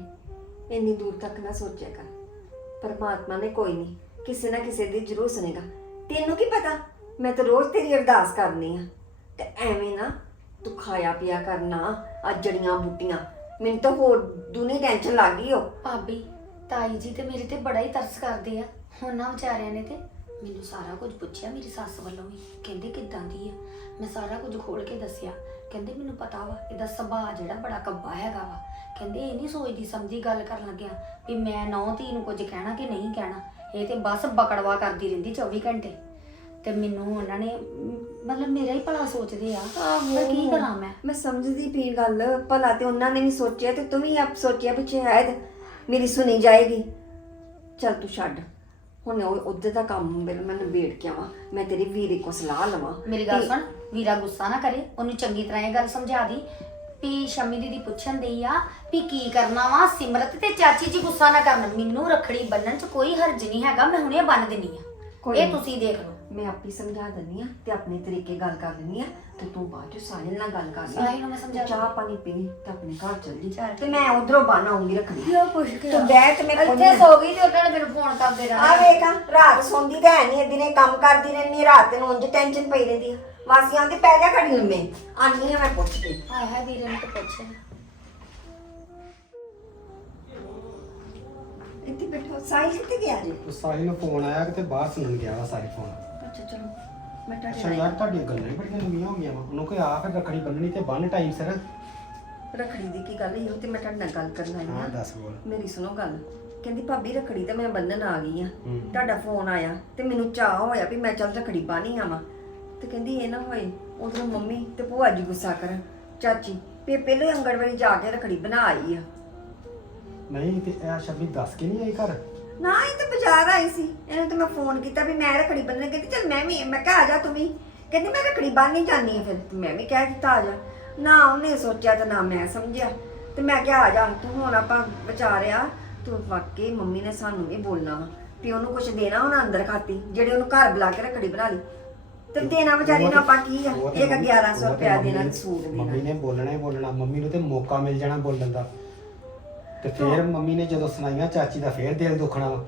ਇੰਨੀ ਦੂਰ ਤੱਕ ਨਾ ਸੋਚਿਆ ਕਰ। ਪਰਮਾਤਮਾ ਨੇ ਕੋਈ ਨਹੀਂ ਕਿਸੇ ਨਾ ਕਿਸੇ ਦੀ ਜ਼ਰੂਰ ਸੁਣੇਗਾ। ਤੈਨੂੰ ਕੀ ਪਤਾ? ਮੈਂ ਤਾਂ ਰੋਜ਼ ਤੇਰੀ ਅਰਦਾਸ ਕਰਨੀ ਆ। ਤੇ ਐਵੇਂ ਨਾ ਤੂੰ ਖਾਇਆ ਪੀਆ ਕਰਨਾ ਆ ਜੜੀਆਂ ਬੂਟੀਆਂ। ਮੈਨੂੰ ਤਾਂ ਹੋਰ ਦੂਨੀ ਟੈਨਸ਼ਨ ਲੱਗ ਗਈ ਓ। ਭਾਬੀ ਤਾਈ ਜੀ ਤੇ ਮੇਰੇ ਤੇ ਬੜਾ ਹੀ ਤਰਸ ਕਰਦੇ ਆ। ਉਹਨਾਂ ਵਿਚਾਰਿਆਂ ਨੇ ਤੇ ਮੈਨੂੰ ਸਾਰਾ ਕੁਝ ਪੁੱਛਿਆ ਮੇਰੀ ਸੱਸ ਵੱਲੋਂ ਵੀ ਕਹਿੰਦੇ ਕਿੱਦਾਂ ਦੀ ਆ? ਮੈਂ ਸਾਰਾ ਕੁਝ ਖੋਲ ਕੇ ਦੱਸਿਆ। ਕਹਿੰਦੇ ਮੈਨੂੰ ਪਤਾ ਵਾ ਇਹਦਾ ਸੁਭਾਅ ਜਿਹੜਾ ਬੜਾ ਕੱਬਾ ਹੈਗਾ ਵਾ। ਕਹਿੰਦੇ ਇਹ ਨਹੀਂ ਸੋਚਦੀ ਸਮਝੀ ਗੱਲ ਕਰਨ ਲੱਗਿਆ ਵੀ ਮੈਂ ਨੌ ਧੀ ਨੂੰ ਕੁਝ ਕਹਿਣਾ ਕਿ ਨਹੀਂ ਕਹਿਣਾ। ਇਹ ਤੇ ਬਸ ਬਕੜਵਾ ਕਰਦੀ ਰਹਿੰਦੀ 24 ਘੰਟੇ। ਤੇ ਮੈਨੂੰ ਉਹਨਾਂ ਨੇ ਮਤਲਬ ਮੇਰਾ ਹੀ ਭਲਾ ਸੋਚਦੇ ਆ ਪਰ ਕੀ ਕਰਾਂ ਮੈਂ? ਮੈਂ ਸਮਝਦੀ ਪਈ ਗੱਲ ਭਲਾ ਤੇ ਉਹਨਾਂ ਨੇ ਵੀ ਸੋਚਿਆ ਤੇ ਤੂੰ ਵੀ ਆਪ ਸੋਚਿਆ ਵੀ ਸ਼ਾਇਦ ਮੇਰੀ ਸੁਣੀ ਜਾਏਗੀ। ਚੱਲ ਤੂੰ ਛੱਡ। ਹੁਣ ਉਹ ਉਹਦੇ ਦਾ ਕੰਮ ਮੇਰੇ ਮੈਂ ਨਿਬੇੜ ਕੇ ਆਵਾਂ ਮੈਂ ਤੇਰੀ ਵੀਰੇ ਕੋ ਸਲਾਹ ਲਵਾਂ। ਮੇਰੀ ਗੱਲ ਸੁਣ ਵੀਰਾ ਗੁੱਸਾ ਨਾ ਕਰੇ ਉਹਨੂੰ ਚੰਗੀ ਤਰ੍ਹਾਂ ਇਹ ਗੱਲ ਸਮਝਾ ਦੀ ਵੀ ਸ਼ਮੀ ਦੀਦੀ ਪੁੱਛਣ ਦੀ ਆ ਵੀ ਕੀ ਕਰਨਾ ਵਾ ਸਿਮਰਤ ਤੇ ਚਾਚੀ ਜੀ ਗੁੱਸਾ ਨਾ ਕਰਨ ਮੈਨੂੰ ਰਖੜੀ ਬੰਨਣ ਚ ਕੋਈ ਹਰਜ ਨਹੀਂ ਹੈਗਾ ਮੈਂ ਹੁਣੇ ਬੰਨ ਦਿੰਨੀ ਆ। ਕੋਈ ਇਹ। ਤੁਸੀਂ ਦੇਖ ਲਓ। ਮੈਂ ਆਪੇ ਸਮਝਾ ਦਿੰਦੀ ਆ ਤੇ ਆਪਣੇ ਤਰੀਕੇ ਗੱਲ ਕਰ ਲੈਂਦੀ ਆ ਤੇ ਤੂੰ ਬਾਅਦ ਚ ਸਾਹਿਲ ਨਾਲ ਗੱਲ ਕਰ ਸਾਹਿਲ ਨੂੰ ਮੈਂ ਸਮਝਾ ਤੇ ਚਾਹ ਪਾਣੀ ਪੀ ਤੇ ਆਪਣੇ ਘਰ ਚੱਲ ਜੀ। ਤੇ ਮੈਂ ਉਧਰੋਂ ਬਾਹਰ ਆਉਂਗੀ ਰੱਖਣੀ। ਕਿਉਂ ਪੁੱਛ ਕੇ ਤੂੰ ਮੈਂ ਇੱਥੇ ਪੁੱਛ ਸੋ ਗਈ ਤੇ ਉਹਨਾਂ ਨੇ ਮੈਨੂੰ ਫੋਨ ਕਰਦੇ ਆ ਰਹਿਣਾ ਵੇਖਾਂ ਰਾਤ ਸੌਂਦੀ ਤਾਂ ਹੈ ਨਹੀਂ ਦਿਨੇ ਕੰਮ ਕਰਦੀ ਰਹਿੰਦੀ ਆ, ਰਾਤ ਨੂੰ ਉਂਝ ਟੈਨਸ਼ਨ ਪਈ ਰਹਿੰਦੀ ਆ। ਵਾਸੀਆਂ ਤੇ ਪੈ ਜਾ ਖੜੀ ਲੰਮੇ ਆਨੀ ਆ ਮੈਂ ਪੁੱਛ ਕੇ। ਹਾਏ ਹਾਏ ਵੀਰੇ ਨੂੰ ਤਾਂ ਪੁੱਛ ਇੱਥੇ ਬੈਠੋ ਸਾਹਿਲ ਕਿੱਥੇ ਗਿਆ? ਜੀ ਉਹ ਸਾਹਿਲ ਨੂੰ ਫੋਨ ਆਇਆ ਕਿਤੇ ਬਾਹਰ ਸੁਣਨ ਗਿਆ ਵਾ ਸਾਰੇ ਫੋਨ ਮੈਂ ਤੁਹਾਡੇ ਅੱਛਾ ਯਾਰ ਤੁਹਾਡੀਆਂ ਗੱਲਾਂ ਹੀ ਬੜੀਆਂ ਲੰਮੀਆਂ ਹੋ ਗਈਆਂ ਵਾ। ਉਹਨੂੰ ਕੋਈ ਆ ਫਿਰ ਰੱਖੜੀ ਬੰਨਣੀ ਤੇ ਬੰਨ ਟਾਈਮ ਸਿਰ। ਨਾਲ ਰੱਖੜੀ ਦੀ ਕੀ ਗੱਲ ਇਹੋ ਤੇ ਮੈਂ ਤੁਹਾਡੇ ਨਾਲ ਗੱਲ ਕਰਨ ਆਈ ਹਾਂ ਹਾਂ। ਦੱਸ ਬੋਲ। ਮੇਰੀ ਸੁਣੋ ਗੱਲ। ਕਹਿੰਦੀ ਭਾਬੀ ਰੱਖੜੀ ਤਾਂ ਮੈਂ ਬੰਨਣ ਆ ਗਈ ਆ ਹੂੰ। ਤੁਹਾਡਾ ਫੋਨ ਆਇਆ ਤੇ ਮੈਨੂੰ ਚਾਹ ਹੋਇਆ ਵੀ ਮੈਂ ਚੱਲ ਰੱਖੜੀ ਬਾਣੀ ਆਵਾਂ। ਤੇ ਕਹਿੰਦੀ ਇਹ ਨਾ ਹੋਏ ਉਧਰੋਂ ਮੰਮੀ ਤੇ ਭੂਆ ਜੀ ਗੁੱਸਾ ਕਰਨ। ਚਾਚੀ ਵੀ ਪਹਿਲਾਂ ਹੀ ਅੰਗਣਵਾੜੀ ਜਾ ਕੇ ਰੱਖੜੀ ਬਣਾ ਆਈ ਆ। ਨਹੀਂ ਤੇ ਇਹ ਸ਼ਬੀ ਦੱਸ ਕੇ ਨਹੀਂ ਆਈ ਘਰ? ਨਾ ਇਹ ਤਾਂ ਬਾਜ਼ਾਰ ਆਈ ਸੀ। ਇਹਨੂੰ ਤਾਂ ਮੈਂ ਫੋਨ ਕੀਤਾ ਵੀ ਮੈਂ ਰੱਖੜੀ ਬੰਨਣ ਕਹਿੰਦੀ ਚੱਲ ਮੈਂ ਵੀ ਮੈਂ ਕਿਹਾ ਆ ਜਾ ਤੂੰ ਵੀ। ਕਹਿੰਦੀ ਮੈਂ ਰੱਖੜੀ ਜਾਂਦੀ ਆ ਫਿਰ। ਮੈਂ ਵੀ ਕਹਿ ਦਿੱਤਾ ਆ ਜਾ। ਨਾ ਉਹਨੇ ਸੋਚਿਆ ਤੇ ਨਾ ਮੈਂ ਸਮਝਿਆ। ਤੇ ਮੈਂ ਕਿਹਾ ਆ ਜਾ ਤੂੰ ਹੁਣ ਆਪਾਂ ਵਿਚਾਰਿਆ ਤੂੰ ਵਾਕਈ ਮੰਮੀ ਨੇ ਸਾਨੂੰ ਵੀ ਬੋਲਣਾ ਵਾ ਵੀ ਉਹਨੂੰ ਕੁਝ ਦੇਣਾ ਉਹਨਾਂ ਅੰਦਰ ਖਾਤੀ ਜਿਹੜੇ ਉਹਨੂੰ ਘਰ ਬੁਲਾ ਕੇ ਰੱਖੜੀ ਬਣਾ ਲਈ। ਤੇ ਦੇਣਾ ਵਿਚਾਰੀ ਨੂੰ ਆਪਾਂ ਕੀ ਆ? ਉਹ ਤੇ ਇੱਕ ਮੰਮੀ- 1100 ਉਹ ਤੇ ਦੇਣਾ ਮੰਮੀ- ਸੂਟ ਮੰਮੀ ਦੇਣਾ ਨੇ ਬੋਲਣਾ ਹੀ ਬੋਲਣਾ। ਮੰਮੀ ਨੂੰ ਤੇ ਮੌਕਾ ਮਿਲ ਜਾਣਾ ਬੋਲਣ ਦਾ। ਤੇ ਫਿਰ ਮੰਮੀ ਨੇ ਜਦੋਂ ਸੁਣਾਈਆਂ, ਚਾਚੀ ਦਾ ਫੇਰ ਦਿਲ ਦੁਖਣਾ ਵਾ।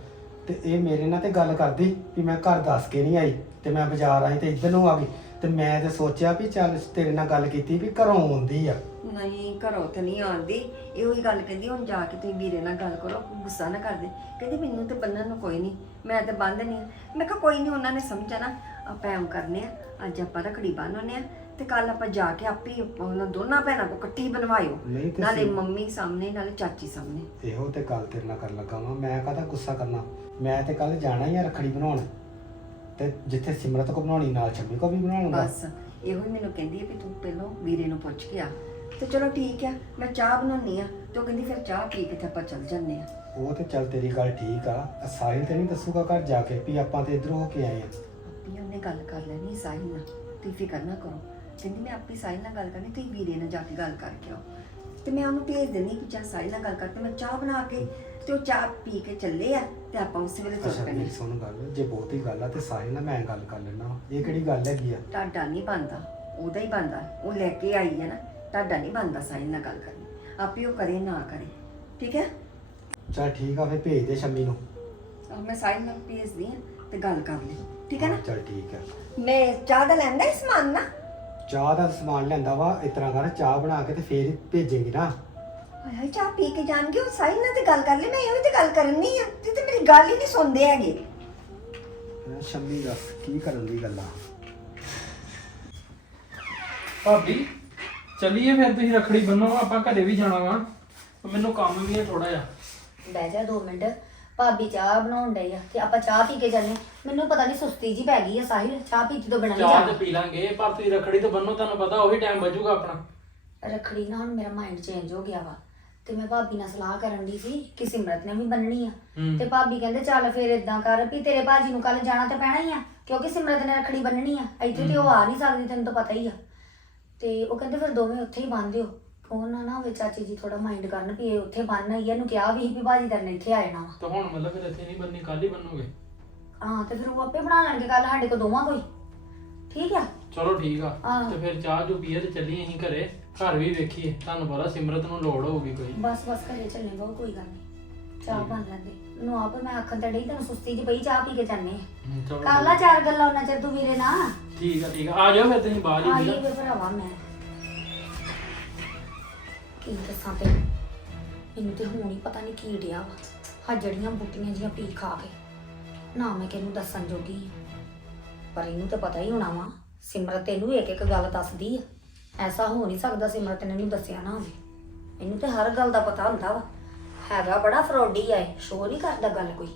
ਤੇ ਇਹ ਮੇਰੇ ਨਾਲ ਤੇ ਗੱਲ ਕਰਦੀ ਵੀ ਮੈਂ ਘਰ ਦੱਸ ਕੇ ਨਹੀਂ ਆਈ, ਤੇ ਮੈਂ ਬਾਜ਼ਾਰ ਆਈ ਤੇ ਇੱਧਰ ਨੂੰ ਆ ਗਈ। ਤੇ ਮੈਂ ਤੇ ਸੋਚਿਆ ਵੀ ਚੱਲ ਤੇਰੇ ਨਾਲ ਗੱਲ ਕੀਤੀ ਵੀ ਘਰੋਂ ਆਉਂਦੀ ਆ। ਨਹੀਂ, ਘਰੋਂ ਤੇ ਨਹੀਂ ਆਉਂਦੀ। ਇਹੋ ਹੀ ਗੱਲ ਕਹਿੰਦੀ, ਹੁਣ ਜਾ ਕੇ ਤੁਸੀਂ ਵੀਰੇ ਨਾਲ ਗੱਲ ਕਰੋ, ਗੁੱਸਾ ਨਾ ਕਰਦੇ। ਕਹਿੰਦੀ, ਮੈਨੂੰ ਤੇ ਬੰਨਣ ਨੂੰ ਕੋਈ ਨਹੀਂ, ਮੈਂ ਤੇ ਬੰਦ ਨਹੀਂ। ਮੈਂ ਕਿਹਾ, ਕੋਈ ਨਹੀਂ, ਉਹਨਾਂ ਨੇ ਸਮਝਣਾ। ਆਪਾਂ ਐਂ ਕਰਨੇ ਆ, ਅੱਜ ਆਪਾਂ ਰੱਖੜੀ ਬੰਨ੍ਹਨੇ ਆ। ਤੇ ਕੱਲ ਆਪਾਂ ਜਾ ਕੇ ਆਪੇ ਹੀ ਉਹਨਾਂ ਦੋਨਾਂ ਭੈਣਾਂ ਕੋ ਇਕੱਠੀ ਬਣਵਾਇਓ। ਨਹੀਂ ਤੇ ਨਾਲੇ ਮੰਮੀ ਸਾਹਮਣੇ ਨਾਲੇ ਚਾਚੀ ਸਾਹਮਣੇ। ਇਹੋ ਤੇ ਗੱਲ ਤੇਰੇ ਨਾਲ ਕਰਨ ਲੱਗਾ ਵਾਂ। ਮੈਂ ਕਾਹਦਾ ਗੁੱਸਾ ਕਰਨਾ? ਮੈਂ ਤੇ ਕੱਲ ਜਾਣਾ ਹੀ ਆ ਰੱਖੜੀ ਬਣਾਉਣ। ਤੇ ਜਿੱਥੇ ਸਿਮਰਤ ਕੋ ਬਣਾਉਣੀ ਨਾਲ ਛੰਮੀ ਕੋ ਵੀ ਬਣਾ ਲੂੰਗਾ ਬਸ ਇਹੋ ਹੀ ਮੈਨੂੰ ਕਹਿੰਦੀ ਹੈ ਵੀ ਤੂੰ ਪਹਿਲਾਂ ਵੀਰੇ ਨੂੰ ਪੁੱਛ ਕੇ ਆ। ਤੇ ਚਲੋ ਠੀਕ ਆ ਮੈਂ ਚਾਹ ਬਣਾਉਣੀ ਆ। ਤੇ ਉਹ ਕਹਿੰਦੀ ਫਿਰ ਚਾਹ ਪੀ ਕੇ ਤੇ ਆਪਾਂ ਚੱਲ ਜੰਨੇ ਆ। ਉਹ ਤੇ ਚੱਲ ਤੇਰੀ ਗੱਲ ਠੀਕ ਆ। ਸਾਹਿਲ ਤੇ ਨਹੀਂ ਦੱਸੂਗਾ ਘਰ ਜਾ ਕੇ ਵੀ ਆਪਾਂ ਤੇ ਇਧਰੋਂ ਹੋ ਕੇ ਆਏ ਆ। ਆਪੀ ਉਹਨੇ ਗੱਲ ਕਰ ਲੈਣੀ ਸਾਹਿਲ ਨਾਲ। ਤੁਸੀਂ ਫਿਕਰ ਨਾ ਕਰੋ। ਕਹਿੰਦੀ ਮੈਂ ਆਪੀ ਸਾਹਿਲ ਨਾਲ ਗੱਲ ਕਰਨੀ ਤੁਸੀਂ ਵੀਰੇ ਨਾਲ ਜਾ ਕੇ ਗੱਲ ਕਰਕੇ ਆਓ। ਤੇ ਮੈਂ ਉਹਨੂੰ ਭੇਜ ਦਿੰਦੀ ਕਿ ਜਾਂ ਸਾਹਿਲ ਨਾਲ ਗੱਲ ਕਰਕੇ ਮੈਂ ਚਾਹ ਬਣਾ ਕੇ ਤੇ ਉਹ ਚਾਹ ਪੀ ਕੇ ਚੱਲੇ ਆ ਤੇ ਆਪਾਂ ਉਸੇ ਵੇਲੇ ਤੁਰ ਅੱਛਾ ਪੈਣੇ ਮੇਰੀ ਸੁਣ ਗੱਲ ਜੇ ਬਹੁਤੀ ਗੱਲ ਆ ਤੇ ਸਾਹਿਲ ਨਾਲ ਮੈਂ ਗੱਲ ਕਰ ਲੈਣਾ ਇਹ ਕਿਹੜੀ ਗੱਲ ਹੈਗੀ ਆ? ਤੁਹਾਡਾ ਨਹੀਂ ਬੰਦਾ ਉਹਦਾ ਹੀ ਬੰਦਾ ਉਹ ਲੈ ਕੇ ਆਈ ਹੈ ਨਾ ਤੁਹਾਡਾ ਨਹੀਂ ਬੰਦਾ ਸਾਹਿਲ ਨਾਲ ਗੱਲ ਕਰਨੀ। ਆਪੇ ਉਹ ਕਰੇ ਨਾ ਕਰੇ। ਠੀਕ ਹੈ? ਚੱਲ ਠੀਕ ਆ ਫੇ ਭੇਜ ਦੇ ਸ਼ੰਮੀ ਨੂੰ। ਆਹ ਮੈਂ ਸਾਹਿਲ ਨਾਲ ਭੇਜਦੀ ਆ ਤੇ ਗੱਲ ਕਰ ਲਈ। ਠੀਕ ਹੈ ਨਾ? ਚੱਲ ਠੀਕ ਆ ਮੈਂ ਚਾਹ ਦਾ ਲੈਂਦਾ ਹੀ ਸਮਾਨ ਨਾ? ਚਾਹ ਦਾ ਸਮਾਨ ਲੈਂਦਾ ਵਾ ਇਸ ਤਰ੍ਹਾਂ ਕਰ ਚਾਹ ਬਣਾ ਕੇ ਤੇ ਫੇਰ ਹੀ ਭੇਜੇਂਗੀ ਨਾ। ਹਾਏ ਹਾਏ ਚਾਹ ਪੀ ਕੇ ਜਾਣਗੇ ਉਹ ਸਾਹਿਲ ਨਾਲ ਤੇ ਗੱਲ ਕਰ ਲਈ ਮੈਂ ਇਹੋ ਤੇ ਗੱਲ ਕਰਨੀ ਆ ਤੇ ਤੇ ਮੇਰੀ ਗੱਲ ਹੀ ਨਹੀਂ ਸੁਣਦੇ ਹੈਗੇ। ਸ਼ੰਮੀ ਦੱਸ ਕੀ ਕਰਨ ਦੀ ਗੱਲਾਂ? ਭਾਬੀ ਚੱਲੀਏ ਫਿਰ ਤੁਸੀਂ ਰੱਖੜੀ ਬੰਨੋ ਆਪਾਂ ਘਰੇ ਵੀ ਜਾਣਾ ਵਾ। ਮੈਨੂੰ ਕੰਮ ਵੀ ਹੈ ਥੋੜਾ ਜਿਹਾ। ਬਹਿ ਜਾ 2 ਮਿੰਟ ਭਾਬੀ ਚਾਹ ਬਣਾਉਣ ਡਈ ਆ ਤੇ ਆਪਾਂ ਚਾਹ ਪੀ ਕੇ ਜਾਂਦੇ ਮੈਨੂੰ ਪਤਾ ਨਹੀਂ ਸੁਸਤੀ ਜੀ ਪੈ ਗਈ ਆ ਸਾਹਿਲ ਚਾਹ ਪੀਤੀ ਤੋਂ ਬਿਨਾਂ ਨਹੀਂ ਚਾਹ ਤੇ ਪੀ ਲਾਂਗੇ ਪਰ ਤੁਸੀਂ ਰੱਖੜੀ ਤੇ ਬੰਨੋ ਤੁਹਾਨੂੰ ਪਤਾ ਉਹੀ ਟਾਈਮ ਬਚੂਗਾ ਆਪਣਾ। ਰੱਖੜੀ ਨਾ ਹੁਣ ਮੇਰਾ ਮਾਈਂਡ ਚੇਂਜ ਹੋ ਗਿਆ ਵਾ। ਤੇ ਮੈਂ ਭਾਬੀ ਨਾਲ ਸਲਾਹ ਕਰਨ ਦੀ ਸੀ ਕਿ ਸਿਮਰਤ ਨੇ ਵੀ ਬੰਨਣੀ ਆ। ਹੂੰ। ਤੇ ਭਾਬੀ ਕਹਿੰਦੇ ਚੱਲ ਫੇਰ ਇਦਾਂ ਕਰ ਵੀ ਤੇਰੇ ਭਾਜੀ ਨੂੰ ਕੱਲ ਜਾਣਾ ਤੇ ਪੈਣਾ ਹੀ ਆ ਕਿਉਂਕਿ ਸਿਮਰਤ ਨੇ ਰੱਖੜੀ ਬੰਨਣੀ ਆ। ਇੱਥੇ ਤੇ ਉਹ ਆ ਨਹੀਂ ਸਕਦੀ ਤੈਨੂੰ ਤਾਂ ਪਤਾ ਹੀ ਆ। ਤੇ ਉਹ ਕਹਿੰਦੇ ਫਿਰ ਦੋਵੇਂ ਉੱਥੇ ਹੀ ਬੰਨ ਦਿਓ। ਉਹ ਨਾ ਨਾ ਹੋਵੇ ਚਾਚੀ ਜੀ ਥੋੜਾ ਮਾਈਂਡ ਕਰਨ ਵੀ ਇਹ ਉੱਥੇ ਬੰਨ ਆਈ ਇਹਨੂੰ ਕਿਹਾ ਵੀ ਸੀ ਵੀ ਭਾਜੀ ਤੇਰੇ ਨੇ ਇੱਥੇ ਆ ਜਾਣਾ ਵਾ। ਤਾਂ ਹੁਣ ਮਤਲਬ ਫਿਰ ਇੱਥੇ ਨਹੀਂ ਬੰਨੀ ਕੱਲ ਹੀ ਬੰਨੋਗੇ। ਹਾਂ ਤੇ ਫਿਰ ਉਹ ਆਪੇ ਬਣਾ ਲੈਣਗੇ ਕੱਲ ਸਾਡੇ ਕੋਲ ਦੋਵਾਂ ਕੋਈ। ਠੀਕ ਆ? ਚਲੋ ਠੀਕ ਆ। ਤੇ ਫਿਰ ਚਾਹ ਜੋ ਪੀਏ ਤੇ ਚੱਲੀਏ ਅਸੀਂ ਘਰੇ। ਘਰ ਵੀ ਵੇਖੀਏ। ਤੁਹਾਨੂੰ ਪਤਾ ਸਿਮਰਤ ਨੂੰ ਲੋੜ ਹੋਊਗੀ ਕੋਈ। ਬਸ ਬਸ ਘਰੇ ਚੱਲੇ ਬਹੁ ਕੋਈ ਗੱਲ ਨਹੀਂ। ਚਾਹ ਬਣ ਲੈਂਦੇ। ਨੂੰ ਆਪ ਮੈਂ ਆਖਣ ਤੇ ਡਈ ਤੈਨੂੰ ਸੁਸਤੀ ਜੀ ਪਈ ਚਾਹ ਪੀ ਕੇ ਜਾਂਦੇ ਆ। ਹੂੰ, ਚਲੋ ਕਰ ਲਾ ਚਾਰ ਗੱਲਾਂ ਉਹਨਾਂ ਚਿਰ ਤੂੰ ਵੀਰੇ ਨਾਲ। ਠੀਕ ਆ ਠੀਕ ਆ। ਆ ਜਾਓ ਫਿਰ ਤੁਸੀਂ ਬਾਅਦ ਹੀ ਆਈ ਠੀਕ ਆ? ਵੇ ਭਰਾਵਾ ਮੈਂ। ਕੀ ਦੱਸਾਂ ਤੇ ਮੈਨੂੰ ਤੇ ਹੁਣ ਹੀ ਪਤਾ ਨਹੀਂ ਕੀ ਡਿਆ ਵਾ। ਹਾਂ ਜੜੀਆਂ ਬੂਟੀਆਂ ਜੀਆਂ ਪੀ ਖਾ ਕੇ। ਨਾ ਮੈਂ ਕਿਹਨੂੰ ਦੱਸਣ ਜੋਗੀ। ਪਰ ਇਹਨੂੰ ਤਾਂ ਪਤਾ ਹੀ ਹੋਣਾ ਵਾ, ਸਿਮਰਤ ਇਹਨੂੰ ਇੱਕ ਇੱਕ ਗੱਲ ਦੱਸਦੀ ਆ। ਐਸਾ ਹੋ ਨਹੀਂ ਸਕਦਾ ਸਿਮਰਤ ਨੇ ਇਹਨੂੰ ਦੱਸਿਆ ਨਾ ਹੋਵੇ। ਇਹਨੂੰ ਤੇ ਹਰ ਗੱਲ ਦਾ ਪਤਾ ਹੁੰਦਾ ਵਾ। ਹੈਗਾ ਬੜਾ ਫਰੋਡੀ ਆ ਇਹ, ਸ਼ੋਰ ਨਹੀਂ ਕਰਦਾ ਗੱਲ ਕੋਈ।